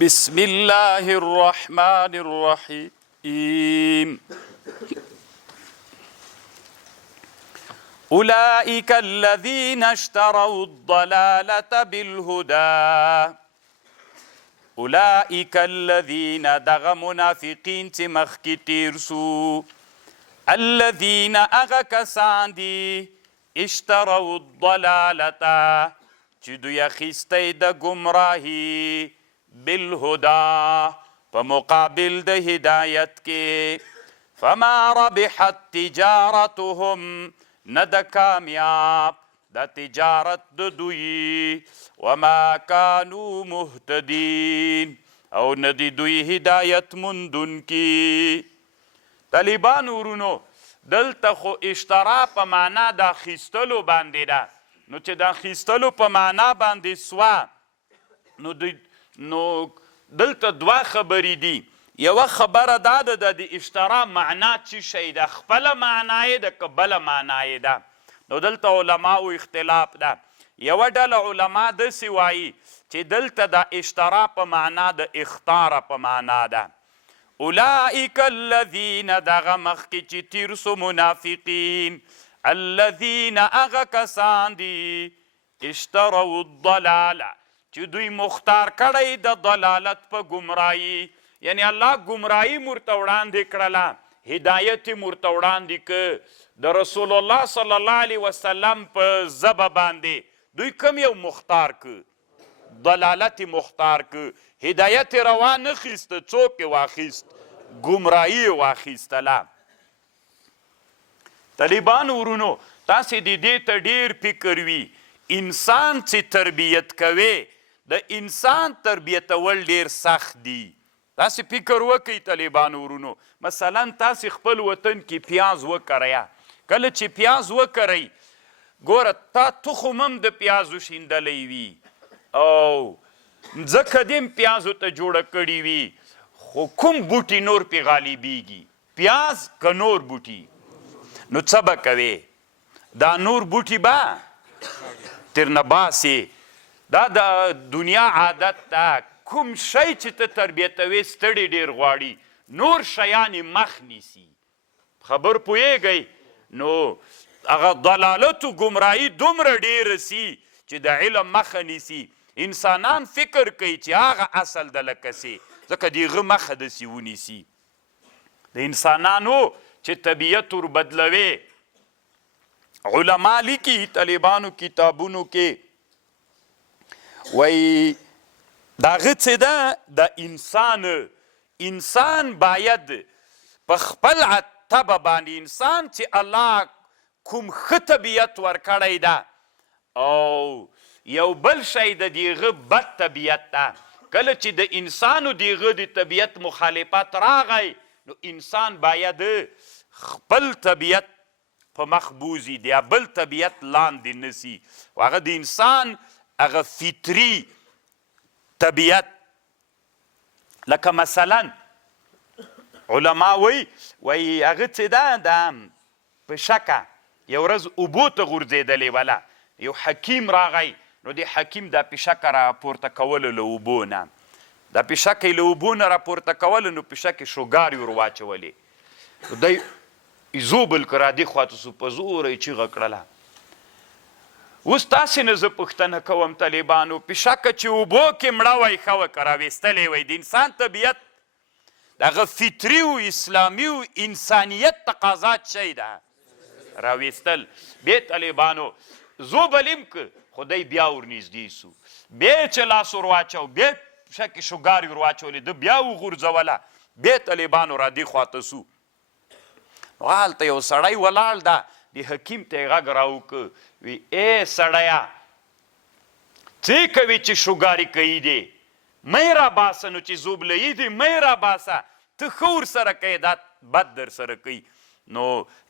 بسم الله الرحمن الرحيم أولئك الذين اشتروا الضلالة بالهدى اولئک الذین دغه منافقین چې مخکې تیر سو الذین هغه کسان دي اشتروا الضلالة چې دوی اخیستی د ګمراهي بالهدى په مقابل د هدایت کې فما ربحت تجارتهم نه د کامیاب د تجارت د دوی وما كانوا مهتدین او ندی دوی هدایت مندونکي طالبان ورونو دلته خو اشترا په معنا د اخیستلو باندې ده نو چې د اخیستلو په معنا باندې سوا نو دلته دوه خبرې دي یوه خبره دا ده د اشترا معنا څه شی ده خپله معنا یې ده که بله معنا یې ده نو دلته علماو اختلاف ده یوه ډله علما داسې وایي چې دلته د اشترا په معنا د اختاره په معنا ده اولئک الذین دغه مخکې چې تیر سو منافقین الذین هغه کسان دي اشتروا الضلاله چې دوی مختار کړی د ضلالت په ګمراهي یعنی الله ګمراهي مرته وړاندې کړله هدایت یې مرته وړاندې که د رسول الله صلی الله علیه وسلم په ژبه باندې دوی کم یو مختار که ضلالت مختار که هدایت روا نه خیسته څوک یې واخیست ګمراهي یې واخیستله طالبان ورونو تاسې د دې ته ډېر فکر وي انسان چې تربیت کوي د انسان تربیتول ډېر سخت دي تاسې فکر وکئ طالبان ورونو مثلا تاسې خپل وطن کې پیاز وکرئ کله چې پیاز وکرئ ګوره تا تخم هم د پیازو شیندلی وي او مځکه دې هم پیازو ته جوړه کړې وي خو کوم بوټي نور پې غالبیږي پیاز که نور بوټي نو څه به کوې دا نور بوټي به ترنه باسې دا د دنیا عادت ده کوم شی چې ته تربیتوې ستړی ډېر غواړي نور شیان یې مخ نیسي خبر پوهیږئ نو هغه ضلالت و ګمراهي دومره ډېره سي چې د علم مخه نیسي انسانان فکر کوي چې هغه اصل د لکه سي ځکه د هغه مخه داسې ونیسي د انسانانو چې طبیعت ور بدلوي علما لیکي طالبانو کتابونو کې وایي د هغه څه ده د انسان باید په خپل طبع باندې انسان چې الله کوم ښه طبیعت ورکړی ده او یو بل شی د دغه بد طبیعت ده کله چې د انسانو دغه د طبیعت مخالفت راغی نو انسان باید خپل طبیعت په مخ بوزي د بل طبیعت لاندې نسی او هغه د انسان هغه فطري طبیعت لکه مثلا علما وایي هغه څه ده د په شکه یو ورځ اوبو ته غورځېدلې وله یو حکیم راغی نو د حکیم دا پیشکه راپورته کوله له اوبو نه دا پیشکه یې له اوبو نه راپورته کوله نو پیشکې شوګارې ور واچولې نو دی زوبل که رادې خواته سو په زوره یې چیغه کړله اوس تاسې نه زه پوښتنه کوم طالبانو پیشکه چې اوبو کې مړه وای ښه وه که راویستلی وای د انسان طبیعت دغه فطري و اسلامي و انسانیت تقاضات شی ده راویستل بیا طالبانو زوبلیم که خدای بیا ورنږدې سو بیا چې لاس ور واچو بیا شکې شوګارې ور واچولې ده بیا وغورځوله بیا طالبانو را دې خواته سو نو هلته یو سړی ولاړ ده د حکیم ته یې غږ راوکړه وی ای سړیه څه کوې چې شوګارې کوي دی مې راباسه نو چې زوبلهیي دی مې راباسه ته ښه ورسره کوې دا بد در سره کوي نو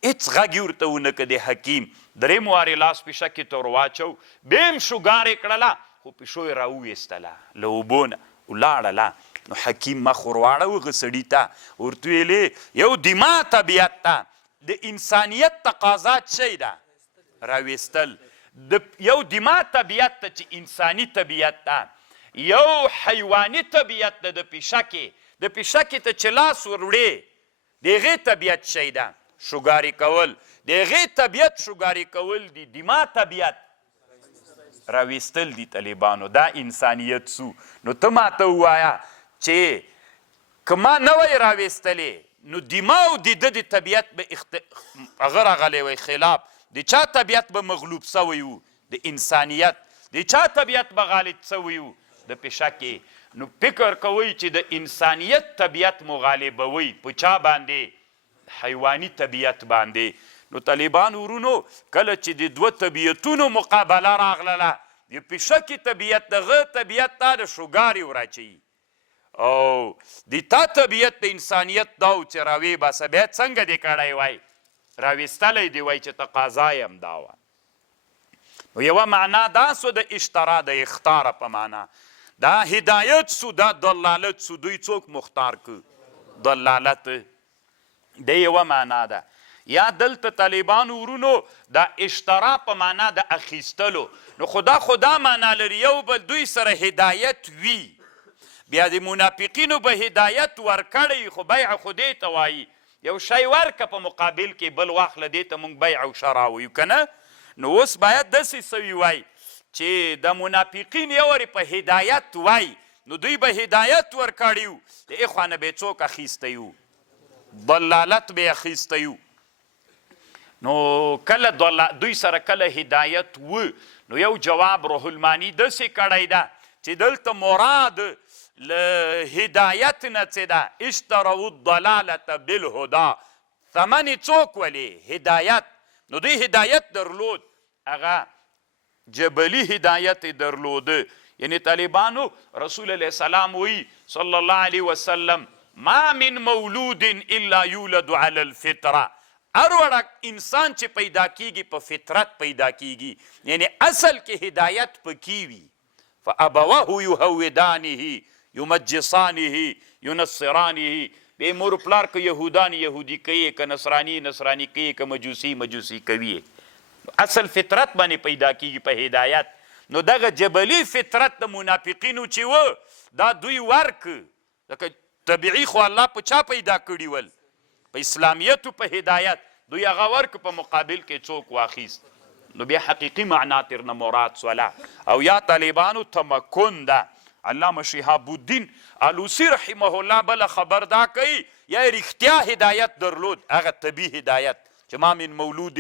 هېڅ غږ یې ورته ونه که د حکیم درېیم وارې لاس پیشکې ته ور واچو بیا هم شوګارې کړله خو پیشو یې راوویستله له اوبو نه ولاړله نو حکیم مخ ور واړه هغه سړي ته ورته ویلې یو دما طبیعت ته د انسانیت تقاضات شی ده راویستل د یو دما طبیعت ته چې انساني طبیعت ده یو حیواني طبیعت ده د پیشکې د پیشکې ته چې لاس وروړې د هغې طبیعت شی ده شوګاري کول د هغې طبیعت شوګاري کول دي دما طبیعت راویستل دي طالبانو دا انسانیت سو نو ته ماته ووایه چې که ما نه وی راویستلې نو دما او د ده د طبیعت به هغه راغلی وی خلاف د چا طبیعت به مغلوب سوی و د انسانیت د چا طبیعت به غالب سوی و د پیشکې نو فکر کوئ چې د انسانیت طبیعت مو غالبوي په چا باندې حیواني طبیعت باندې نو طالبان ورونو کله چې د دوه طبیعتونو مقابله راغله د پیشکې طبیعت دغه طبیعت تا د شوګاري وراچوي او د تا طبیعت د انسانیت دا و چې راوی باسه بیا څنګه دې کړی وای راویستلی دی وای چې تقاضا یې همدا وه نو یوه معنا دا سو د اشترا د اختاره په معنا دا هدایت سو دا دلالت سو دوی څوک مختار که دلالت د یوه معنا ده یا دلته طالبانو ورونو دا اشترا په معنا د اخیستلو نو خدا معنا لري یو بل دوی سره هدایت وي بیا د منافقینو به هدایت ورکړی خو بیع خدای ته وایي یو شی ورکه په مقابل کې بل واخله دې ته موږ بیع او شرا وایو که نه نو اوس باید داسې سوي وای چې د منافقین یو وارې په هدایت وای نو دوی به هدایت ورکړی و د هغې خوا نه به یې څوک اخیستی و ضلالت به یې اخیستی و نو کله دوی سره کله هدایت و نو یو جواب روح المانی داسې کړی ده چې دلته مراد له هدایت نه څه ده اشتروا الضلالة بالهدا ثمن څوک ولې هدایت نو دوی هدایت درلود هغه جبلی هدایت درلوده یعنی طالبانو رسول علیه السلام وی صلی الله علیه وسلم ما من مولود الا یولد علی الفطره هر وړه انسان چې پیدا کیږي په فطرت پیدا کیږي یعنی اصل کې هدایت پکې وي فابواه یهودانه یمجصانه ینصرانه به مور پلار که یهودان یهودی کوي که نصرانی نصرانی کوي که مجوسی مجوسی کوي اصل فطرت باندې پیدا کیږي په هدایت نو دغه جبلی فطرت د منافقینو چې و دا دوی ورک لکه طبیعي خو الله په چا پیدا کړي ول په اسلامیت او په هدایت دوی هغه ورک په مقابل کې څوک واخیست نو بیا حقیقي معنا ترنه مراد سوله او یا طالبانو تمکن ده علامه شهاب الدین الوسی رحمه الله بله خبر دا کوي یا رښتیا هدایت درلود هغه طبیعي هدایت چې ما من مولود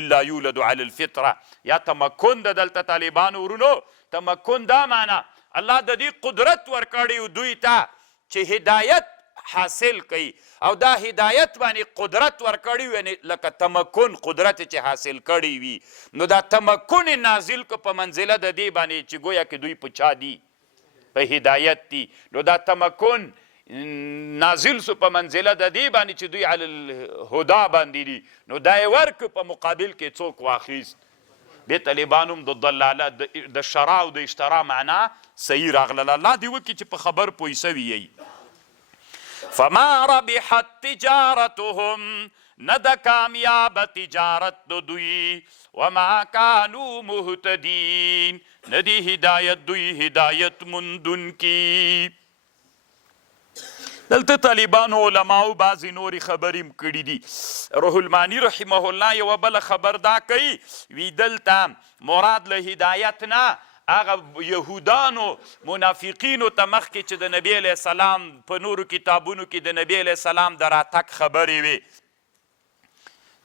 الا یولد علی الفطره یا تمکن د دلته طالبانو ورونو تمکن دا معنا الله د دې قدرت ورکړی دوی ته چې هدایت حاصل کوي او دا هدایت باندې قدرت ورکړی وي لکه تمکن قدرت چې حاصل کړی وي نو دا تمکن نازل کو په منزله د دې باندې چې گویا کې دوی په چا دي په هدایت دي نو دا تمکن نازل سو په منزله د دې باندې چې دوی علی الهدا باندې دي نو دا یې ورک په مقابل کې څوک واخیست دې طالبانو هم د ضلالت د شرا او د اشترا معنا صحیح راغله الله دې وکړي چې په خبر پوه سوي یی فما ربحت تجارتهم نه د کامیاب تجارت د دوی وما كانوا مهتدین نه دی هدایت دوی هدایت مندونکي دلته طالبانو علماو بعضې نورې خبرې هم کړي دي روح المانی رحمه الله یوه بله خبر دا کوي وی دلته مراد له هدایت نه هغه یهودانو منافقینو ته مخکې چې د نبی علیه السلام په نورو کتابونو کې د نبی علیه السلام د راتګ خبرې وي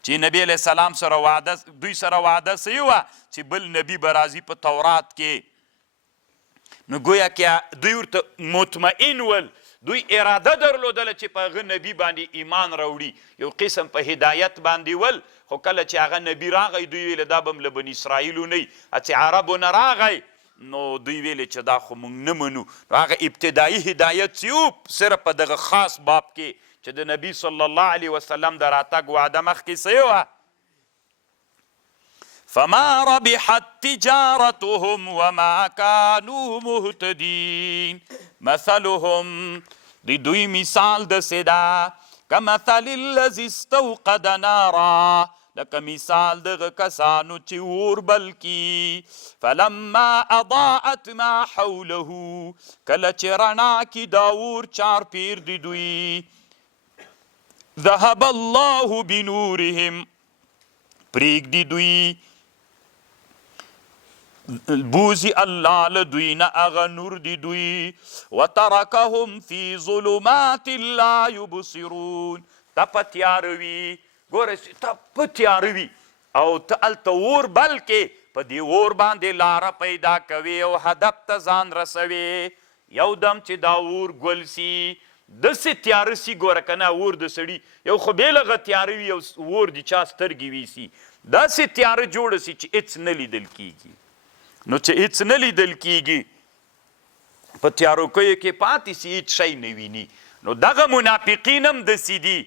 چې نبی علیه السلام سره وعده دوی سره وعده سوي وه چې بل نبي به راځي په تورات کې نو گویا کې دوی ورته مطمئن ول دوی اراده درلودله چې په هغه نبي باندې ایمان راوړي یو قسم په هدایت باندې ول خو کله چې هغه نبي راغی دوی ویله دا به هم له بني اسرائیلو نه چې عربو نه راغی نو دوی ویلې چې دا خو موږ نه منو نو هغه ابتدایي هدایت چې و صرف په دغه خاص باب کې چې د نبي صلی الله علیه وسلم د راتګ وعده مخکې سوی وه فما ربحت تجارتهم وما كانوا مهتدين مثلهم دی دوی مثال د سدا کمثل الذي استوقد نارا لکه مثال دغه کسانو چې اور بل کی فلما اضاءت ما حوله کله چې رڼا کی دا اور چار پیر دی دوی ذهب الله بنورهم پریږدي دوی بوزي الله له دوی نه هغه نور دی دوی وترکهم فی ظلمات لا یبصرون ته په تیاره وي ګوره ته په تیاره وي او ته هلته اور بل کې په دې اور باندې لاره پیدا کوي او هدف ته ځان رسوي یو دم چې دا اور ګل سي داسې تیاره سي ګوره که نه اور د سړي یو خو بېلغه تیاره وي او اور د چا سترګې ویسي داسې تیاره جوړه سي چې هېڅ نه لیدل کیږي نو چې هېڅ نه لیدل کیږي په تیاروکیو کې پاتې سي هېڅ شی نه ویني نو دغه منافقین هم داسې دي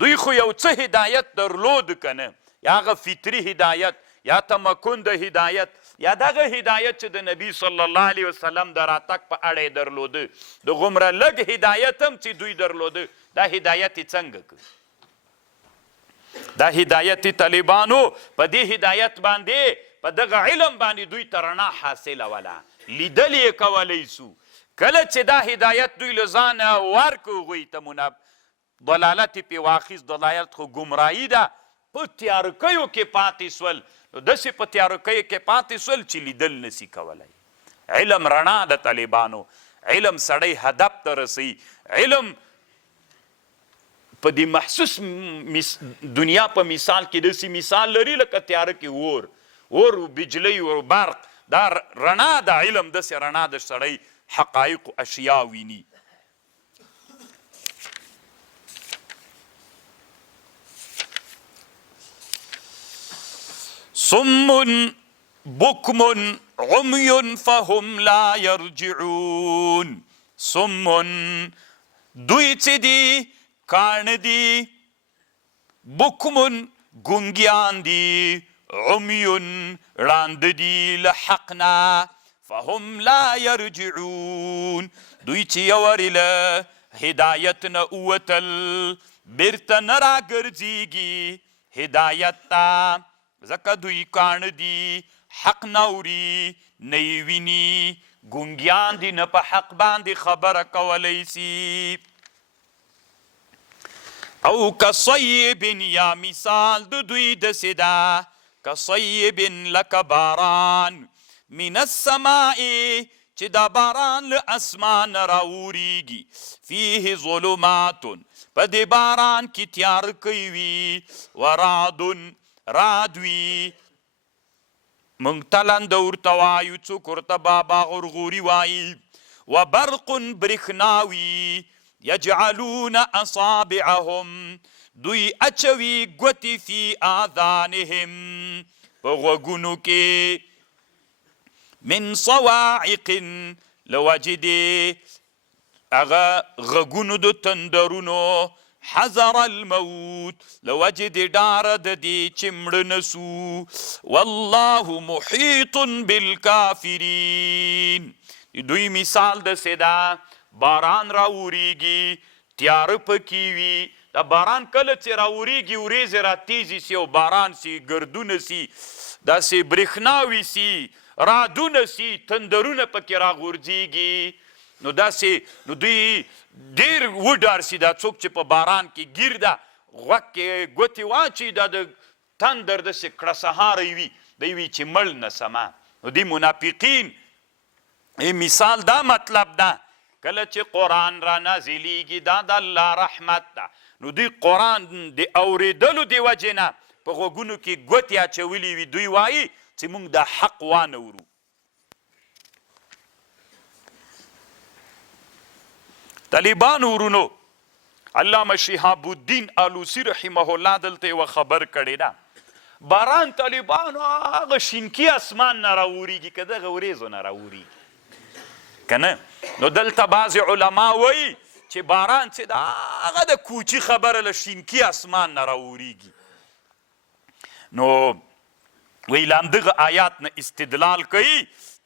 دوی خو یو څه هدایت درلود که نه یا هغه فطري هدایت یا تمکن د هدایت یا دغه هدایت چې د نبی صلی الله علیه وسلم د راتګ په اړه یې درلوده د غومره لږ هدایت هم چې دوی درلوده دا هدایت یې څنګه کړ دا هدایت طالبانو په دې هدایت باندې په دغه علم باندې دوی ته رڼا حاصله وله لیدل یې کولی سو کله چې دا هدایت دوی له ځانه ورکړو هغوی ته ضلالت یې پرې واخیست ضلالت خو ګمراهي ده په تیارکیو کې پاتې سول نو داسې په تیارکیو کې پاتې سول چې لیدل نسي کولی علم رڼا د طالبانو علم سړی هدف ته رسوي علم په دې محسوس دنیا په مثال کې داسې مثال لري لکه تیاره کې اور بجلی او برق دا رڼا د علم داسې رڼا د سړی حقایق اشیا ویني صم بكم عمي فهم لا يرجعون صم دوی څه دي کاڼ دي بکمن ګونګیان دي عمي ړانده دي له حق نه فهم لا يرجعون دوی چې یورې له هدایت نه ووتل بیرته نه راګرځېږي هدایت ته ځکه دوی کاڼه دي حق نه اوري نه یې ویني ګونګیان دي نه په حق باندې خبره کولی سي او کصیب یا مثال د دوی داسې ده کصیب لکه باران من السماء چې دا باران له اسمانه راوریږي فیه ظلمات په دې باران کې تیارکی وي ورعد رعد وي موږ تلنده ورته وایو څوک ورته بابا غرغوري وایي وبرق برېښنا وي یجعلون اصابعهم دوی اچوي ګوتې فی آذانهم په غوږونو کې من صواعق له وجې د هغه غږونو د تندرونو حذر الموت له وجې د ډاره د دې چې مړه نه سو والله محیط بالکافرین دوی مثال داسې ده باران راوریږي تیاره پکې وي دا باران کله چې راوریږي وریځې راتیزې سي او باران سي ګردونه سي داسې برېښناوي سي رادونه سي تندرونه پکې راغورځېږي نو داسې نو دوی ډېر وډار سي دا څوک چې په باران کې ګیر ده غوږ کې ګوتې واچي دا د تندر داسې کړسهاری وي دی وي چې مړ نه سمه نو دوی منافقین مثال دا مطلب ده کله چې قرآن را نازلیږي دا د الله رحمت ده نو دوی قرآن د اورېدلو د وجې نه په غوږونو کې ګوتې اچولي وي دوی وایي چې موږ د حق وانه ورو طالبانو ورونو علامه شهاب الدین آلوسی رحمه الله دلته یوه خبر کړې ده باران طالبانو هغه شینکي اسمان نه راوریږي که دغه وریځو نه راوریږي که نه نو دلته بعضې علما وایي چې باران چې ده هغه د کوچي خبره له شینکي اسمان نه راوریږي نو وی له همدغه آیات نه استدلال کوي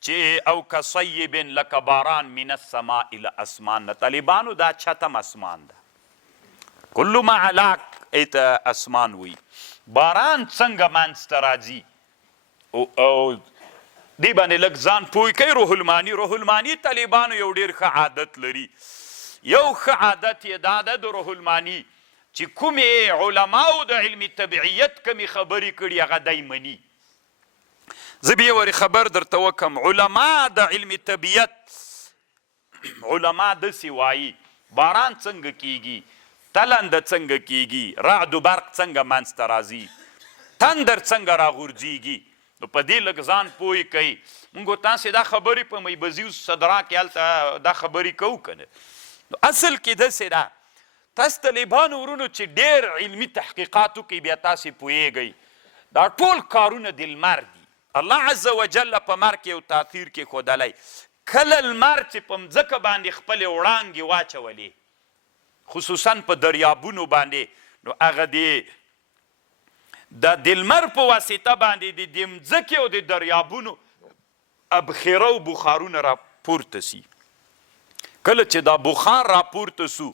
چې او کصیب لکه باران من السماء له اسمان نه طالبانو دا چتم اسمان ده کل ما علاک ایته اسمان وی. باران څنګه منځته راځي او دی باندې لږ ځان پوه کوي. روح المانی، روح المانی طالبانو یو ډېر ښه عادت لري. یو ښه عادت یې دا ده د روح المانی چې کومې علماو د علم طبیعیت کمې خبرې کړي هغه دی مني. زه بیا ورې خبر درته وکم. علما د علم طبیعت علما داسې وایي باران څنګه کیږي، تلنده څنګه کیږي، رعد و برق څنګه منځته راځي، تندر څنګه راغورځېږي. نو په دې لږ ځان پوه کوي. موږ تاسې دا خبرې په میبزي صدرا کې هلته دا خبرې کوو که نه. نو اصل کې داسې ده تاسو طالبانو ورونو چې ډېر علمي تحقیقاتو کې بیا تاسې پوهیږئ دا ټول کارونه د لمر دي. الله عزوجل په مر کې یو تاثیر کې ښودلی. کله لمر چې په مځکه باندې خپلې وړانګې واچولې خصوصا په دریابونو باندې، نو هغه د لمر په واسطه باندې د مځکې او د دریابونو ابخیره او بخارونه راپورته سي. کله چې دا بخار راپورته سو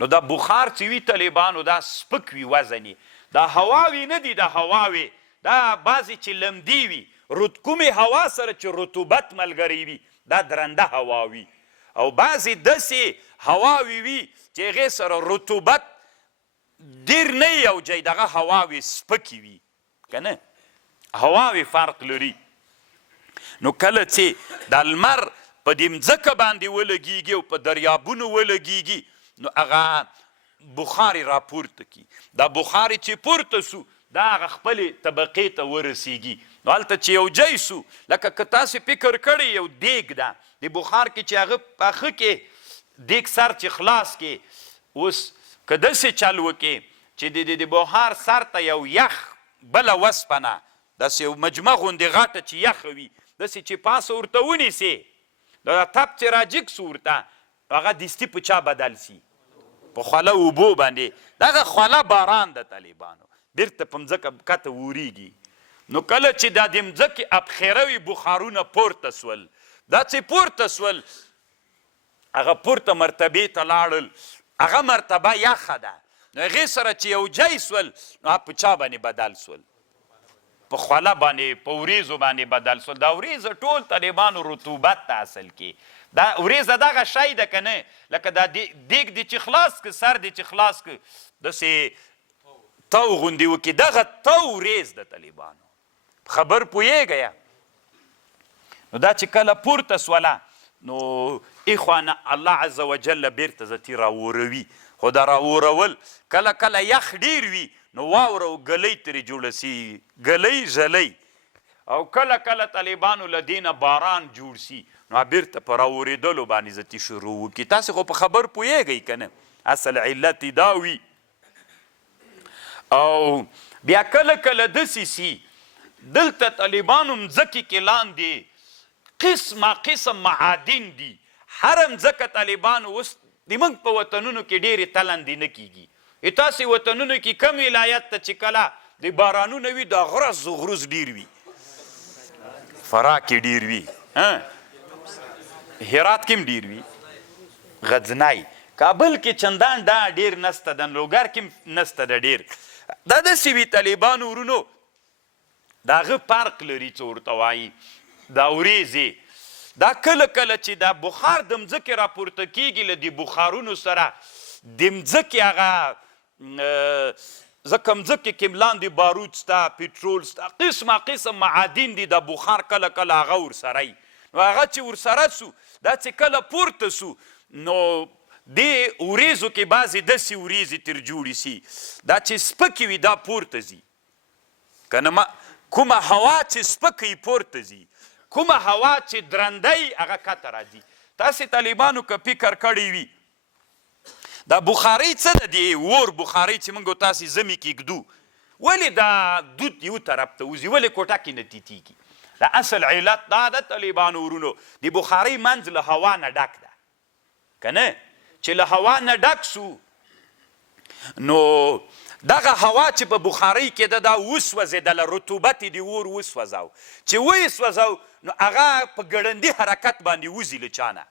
نو دا بخار چې وي طالبانو دا سپک وي وزنې، دا هواوي نه دي، دا هواوي دا بعضې چې لمدي وي کومې هوا سره چې رطوبت ملګری وي دا درنده هوا وي، او بعضې داسې هواوي وي چې هغې سره رطوبت ډېر نه وي او جای دغه هواوي سپکې وي که نه. هواوي فرق لري. نو کله چې د لمر په دې مځکه باندې ولګېږي او په دریابونو ولګېږي نو هغه بخار یې راپورته کي. دا بخار چې پورته سو دا هغه خپلې طبقې ته ورسېږي. نو هلته چې یو جای سو لکه که تاسې فکر کړی یو دیګ ده د بخار کې چې هغه پاخه کې دیګ سر چې خلاص کې اوس که داسې چل وکړې چې د بخار سر ته یو یخ بله وسپنه داسې یو مجمه غوندې غټه چې یخه وي داسې چې پاسه ورته ونیسې دا تپ چې راجګ سو ورته هغه دستي په چا بدل سي په خوله اوبو باندې. دغه خوله باران د طالبانو بیرته په مځکه کته وریږي. نو کله چې دا د مځکې ابخیروي بخارونه پورته سول دا چې پورته سول هغه پورته مرتبې ته لاړل هغه مرتبه یخه ده. نو هغې سره چې یو جای سول نو په چا باندې بدل سول په خوله باندې په وریځو باندې بدل سول. دا وریځه ټول طالبانو رطوبت ته اصل کې دا وریځه دغه شی ده که نه لکه دا دیګ دی چې خلاص که سر دی چې خلاص که داسې تو غوندې وکړي دغه تو وریځ د طالبانو خبر پوهېږه. نو دا چې کله پورته سوله نو اخوانه الله عز وجل بیرته ذاتي راوروي. خو دا راورول کله کله یخ ډېر وي نو واوره او ګلۍ ترې جوړه سي ګلۍ ژلۍ، او کله کله طالبانو له دې نه باران جوړ سي نو بیرته په راورېدلو باندې ذاتي شروع وکړي. تاسې خو په خبر پوهېږئ که نه اصل علت دا وي. او بیا کله کله داسې سي دلته طالبانو مځکې کې لاندې قسمه قسم معادن دي. هره مځکه طالبانو اوس د موږ په وطنونو کې ډېرې تلندې نه کېږي. تاسې وطنونو کې کم ولایت ته چې کله د بارانونه وي دا غرز غروز ډېر وي، فراه کې ډېر وي، هرات کې هم ډېر وي، غزنی کابل کې چندان دا ډېر نسته ده، لوګر کې هم نسته ده ډېر. دا داسې وي طالبانو ورونو د هغه فرق لري څه ورته وایي دا وریځې دا کله کله چې دا بخار د مځکې راپورته کېږي له دې بخارونو سره د مځکې هغه ځکه مځکې کې لاندې بارود سته پټرول سته قسمه قسم معادن دي د بخار کله کله هغه ورسره وي. نو هغه چې ورسره سو دا چې کله پورته سو نو دې وریځو کې بعضې داسې وریځې تر جوړې سي دا چې سپکې وي دا پورته ځي که نه کومه هوا چې سپکه پورته ځي کومه هوا چې درندی هغه کته راځي. تاسې طالبانو که فکر کړی وي دا بخارۍ څه ده د اور بخارۍ چې موږ تاسې زمې کې ږدو ولې دا دود یو طرف ته وځي ولې کوټه کې نه تیتېږي؟ دا اصل علت دا ده طالبانو ورونو د بخارۍ منځ له هوا نه ډک ده که نه چې له هوا نه ډک سو نو دغه هوا چې په بخارۍ کې ده دا وسوځېدله رطوبت یې د اور وسوځاو چې ویې سوځاو نو هغه په ګړندي حرکت باندې وځي له چا نه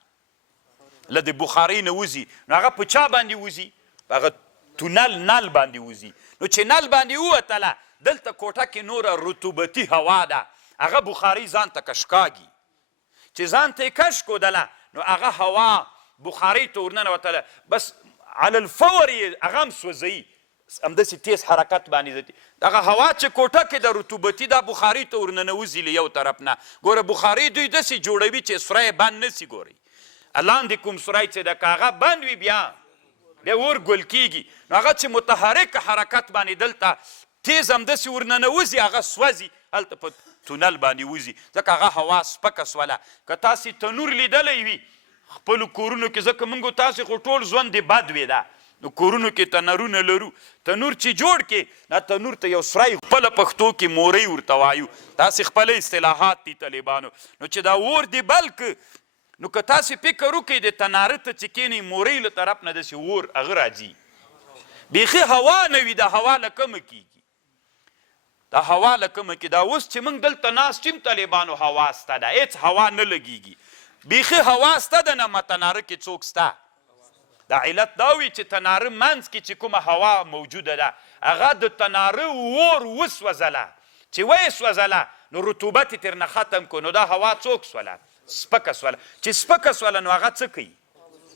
له د بخارۍ نه وځي نو هغه په چا باندې وځي په هغه تونل نل باندې وځي. نو چې نل باندې ووتله دلته کوټه کې نوره رطوبتي هوا ده، هغه بخاري ځان ته کشکاږي. چې ځان ته یې کش کودله نو هغه هوا بخاري ته ورننوتله، بس علی الفور یې هغه هم سوځوي، همداسې تیز حرکت باندې ځي. دغه هوا چې کوټه کې د رطوبتي دا بخاري ته ورننوځي له یو طرف نه، ګوره بخاري دوی داسې جوړوي چې سوری یې بند نسي. ګورئ لاندې کوم سوری چې ده که هغه بند وي بیا اور ګل کېږي، نو هغه چې متحرک حرکت باندې دلته تیز همداسې ورننوځي هغه سوځي، هلته په تونل باندې وځي، ځکه هغه هوا سپکه سوله. که تاسې تنور لیدلی وي خپلو کورونو کې، ځکه موږ تاسې خو ټول ژوند د بد وې ده، نو کورونو کې تنورونه لرو. تنور چې جوړ کې دا تنور ته یو سری خپله پښتو کې مورۍ ورته وایو، داسې خپله اصطلاحات دي طالبانو. نو چې دا اور دی بلک، نو که تاسې فکر وکړئ د تناره ته چې کښېنئ مورۍ له طرف نه داسې اور هغه راځي، بیخي هوا نه وي، دا هوا له کومه کېږي، دا هوا له کومه کې. دا اوس چې موږ دلته ناست یم طالبانو هوا سته ده، هېڅ هوا نه لګېږي، بیخي هوا سته ده نه ما تناره کې څوک سته. دا علت دا وي چې تناره منځ کې چې کومه هوا موجوده ده هغه د تناره اور وسوځله، چې ویې سوځله نو رطوبت یې ترنه ختم کړو، نو دا هوا څوک سوله؟ سپکه سوله. چې سپکه سوله نو هغه څه کوي؟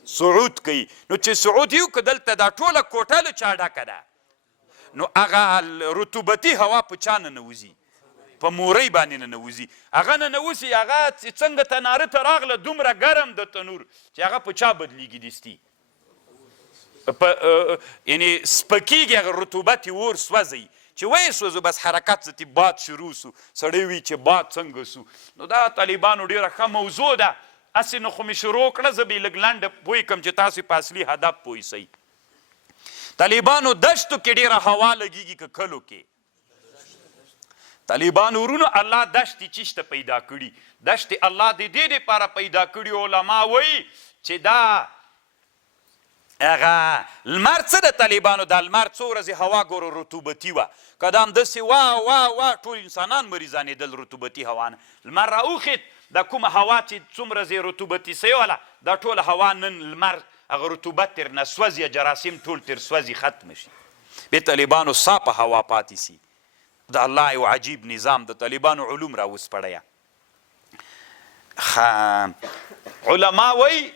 صعود کوي. نو چې صعود یو که دلته دا ټوله کوټه له چا ډکه ده، نو هغه رطوبتي هوا په چا ننوځي؟ په مورۍ باندې ننوځي. هغه ننوځي، هغه څنګه تناره ته راغله دومره ګرم د تنور چې هغه په چا بدلیږي دستي، یعنې سپکېږي، هغه رطوبت یې اور سوځوي. چې ویې سوځو بس حرکت ځتي باد شروع سو، سړی وي چې باد څنګه سو. نو دا طالبانو ډېره ښه موضوع ده، هسې نو خو مې شروع کړه، زه به یې لږ لنډه پوه کړم چې تاسې په اصلي هدف پوه سئ. طالبانو دشتو کې ډېره هوا لګېږي که کلو کې؟ طالبانو ورونو الله دشتې چیشته پیدا کړي؟ دشتې الله د دې دپاره پیدا کړي، علما وایي چې دا هغه لمر څه د طالبانو دا لمر څو ورځې هوا ګورو رطوبتي وه، که دا همداسې وا ټول انسانان مریضانېدل رطوبتي هوا نه. لمر راوخېد، دا کومه هوا چې څومره ځای رطوبتي سوې وله دا ټوله هوا نن لمر هغه رطوبت تر نه سوځي، جراثیم ټول تر سوځي ختم شي، بې طالبانو صافه هوا پاتې سي. د الله یو عجیب نظام، د طالبانو علوم را وسپړیه. علما وایي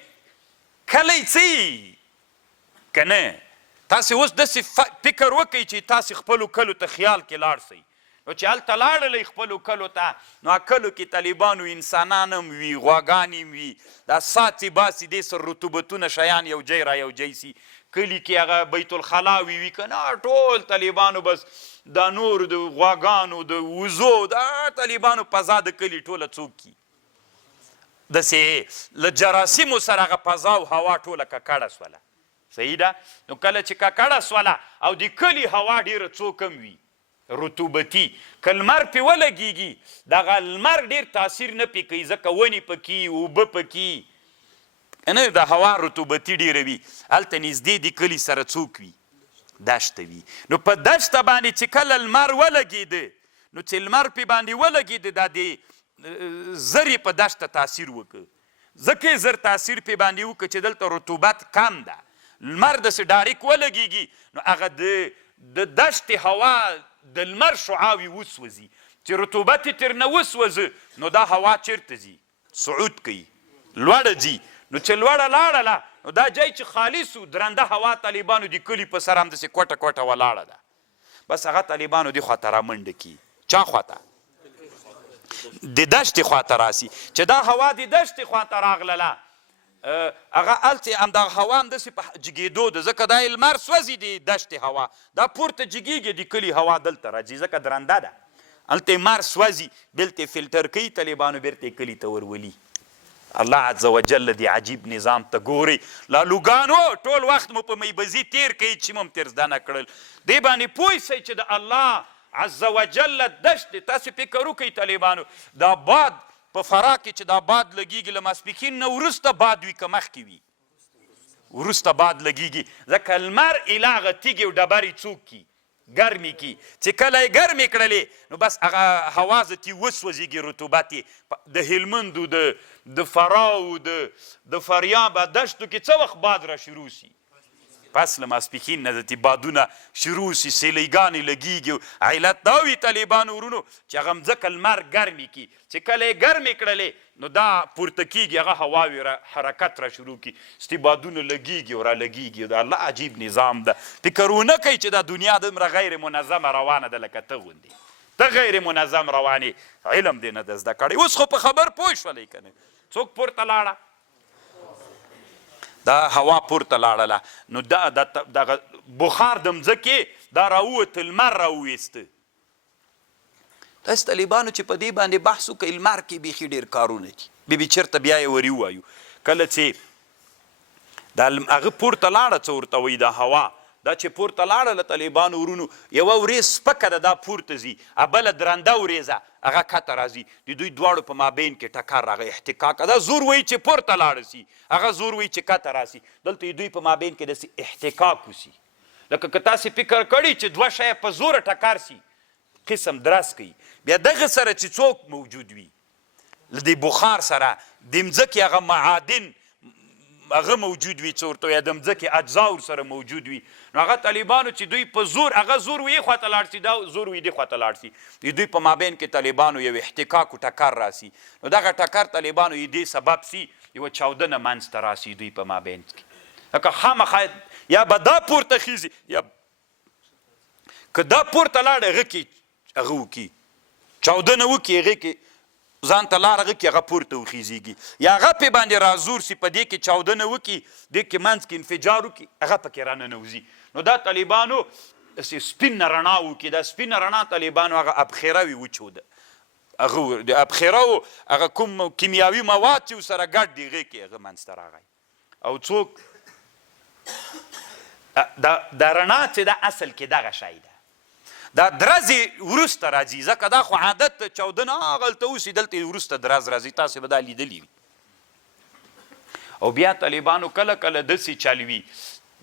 کلی څه که نه، تاسې اوس داسې فکر وکئ چې تاسې خپلو کلو ته خیال کې لاړ سئ. نو چې هلته لاړلی خپلو کلو ته، نو کلو کې طالبانو انسانان هم وي، غواګانې هم وي، دا ساتې باسي دې سره رطوبتونه شیان یو جای را یو جای سي. کلي کې هغه بیت الخلا وي که نه، ټول طالبانو بس دا نور د غواګانو د وزو دا طالبانو فضا د کلي ټوله څوک کي، داسې له جراثیمو سره هغه فضا او هوا ټوله ککړه سوله. صحیح ده؟ نو کله چې ککړه سوله او د کلي هوا ډېره څو کم وي رطوبتي، که لمر پې ولګېږي دغه لمر ډېر تاثیر نه پې کوي، ځکه ونې پکې اوبه پکې نه، د هوا رطوبتي ډېره وي. هلته نږدې د کلي سره څوک وي؟ دشته وي. نو په دشته باندې چې کله لمر ولګېده، نو چې لمر پې باندې ولګېده دا د زر یې په دشته تاثیر وکړ، ځکه یې زر تاثیر پې باندې وکړه چې دلته رطوبت کم ده، لمر داسې ډایرک ولګېږي، نو هغه د دشتې هوا د لمر شعاوې وسوځي، چې رطوبت یې ترنه وسوځه نو دا هوا چېرته ځي؟ صعود کوي، لوړه ځي. نو چې لوړه لاړله نو دا ځای چې خالص و درنده هوا طالبانو د کلي په سر همداسې کوټه کوټه ولاړه ده، بس هغه طالبانو دې خواته رامنډه کي. چا خواته؟ د دشتې خواته راسي. چې دا هوا د دشتې خواته راغلله، هغه هلته همدغه هوا همداسې په جګېدو ده، ځکه دا لمر سوځي د دشتې هوا، دا پورته جګېږي، د کلي هوا دلته راځي ځکه درنده ده، هلته یې مر سوځي، بېلته یې فلټر کوي طالبانو، بیرته یې کلي ته ورولي. الله عزوجل دی عجیب نظام ته ګوري. لالوګانو ټول وخت مو په میبزي تیر کوي چې مو هم تېر زده نه کړل. دې باندې پوه سئ چې د الله عزوجل دشت دی. تاسې فکر وکئ طالبانو، دا باد په فرا کې چې دا باد لګېږي له ماسپښین نه وروسته باد وي که مخکې وي؟ وروسته باد لګېږي، ځکه لمر ایله هغه تیږې او ډبرې څوک کي؟ ګرمې کي. چې کله یې ګرمې کړلې نو بس هغه هوا ځتي وسوځېږي، رطوبت یې د هلمندو د فراو د فاریاب دشتو کې څه وخت باد را شروع سي؟ پس له ماسپښین نه درتې بادونه شروع سي سیلیګانې لګېږي. علت دا وي طالبانو ورونو چې هغه مځکه لمر ګرمې کړي، چې کله یې ګرمې کړلې نو دا پورته کېږي، هغه هواوې حرکت را شروع کړي، ستې بادونه لګېږي او را لګېږي. دا الله عجیب نظام ده. فکر ونه کوي چې دا دنیا دومره غیر منظمه روانه ده لکه ته غوندې. ته غیر منظم روانې، علم دې نه ده زده کړی. اوس خو په خبر پوه شولی که نه؟ څوک پورته لاړه؟ دا هوا پورته لاړله، نو دغه بخار د مځکې دا راووت، لمر راوویسته. تاسو طالبانو چې په دې باندې بحث وکړئ، لمر کې بیخي ډېر کارونه دي. بیا چېرته بیا یې وري ووایو. کله چې دا هغه پورته لاړه، څه ورته وایي دا هوا، دا چې پورته لاړه له طالبانو ورونو، یوه ورېز سپکه ده دا پورته ځي، بله درنده ورېزه هغه کته راځي، د دوی دواړو په مابین کې ټکر راغی، احتکاک. دا زور وایي چې پورته لاړه سي، هغه زور وایي چې کته راسي. دلته د دوی په مابین کې داسې احتکاک وسي. لکه که تاسې فکر کړي چې دوه شیه په زوره ټکر سي، قسم درس کوي. بیا دغه سره چې څوک موجود وي، له دې بخار سره د مځکې هغه معادن هغه موجود وي، څه ورته وایي، د مځکې اجزا ورسره موجود وي، نو هغه طالبانو چې دوی په زور، هغه زور وي خواته لاړ سي، دا زور وي دې خواته لاړ سي، د دوی په مابین کې طالبانو یو احتکاک و ټکر راسي. نو دغه ټکر طالبانو یې دې سبب سي یوه چاودنه منځته راسي دوی په مابین کې. لکه خامخا یا به دا پورته خیزي، یا که دا پورته لاړ هغه کې هغه وکړي، چاودنه وکړي، هغې کې ځان ته لار هغه کې هغه پورته وخیزېږي، یا هغه پې باندې رازور سي، په دې کې چاودنه وکړي، دې کې منځ کې انفجار وکړي، هغه پکې راننوځي. نو دا طالبانو سپینه رڼا وکړي، دا سپینه رڼا طالبانو هغه ابخیره وي وچوده، هغه د ابخیره و هغه کوم کیمیاوي مواد چې ورسره ګډ دي هغې کې هغه منځته راغی. او څوک دا رڼا چې دا اصل کې دغه شی ده، دا درزې وروسته راځي، ځکه دا خو عادت ته چاودنه هغلته اوسي، دلته وروسته درز راځي، تاسې به دا لیدلي وي. او بیا طالبانو کله کله داسې چلوي،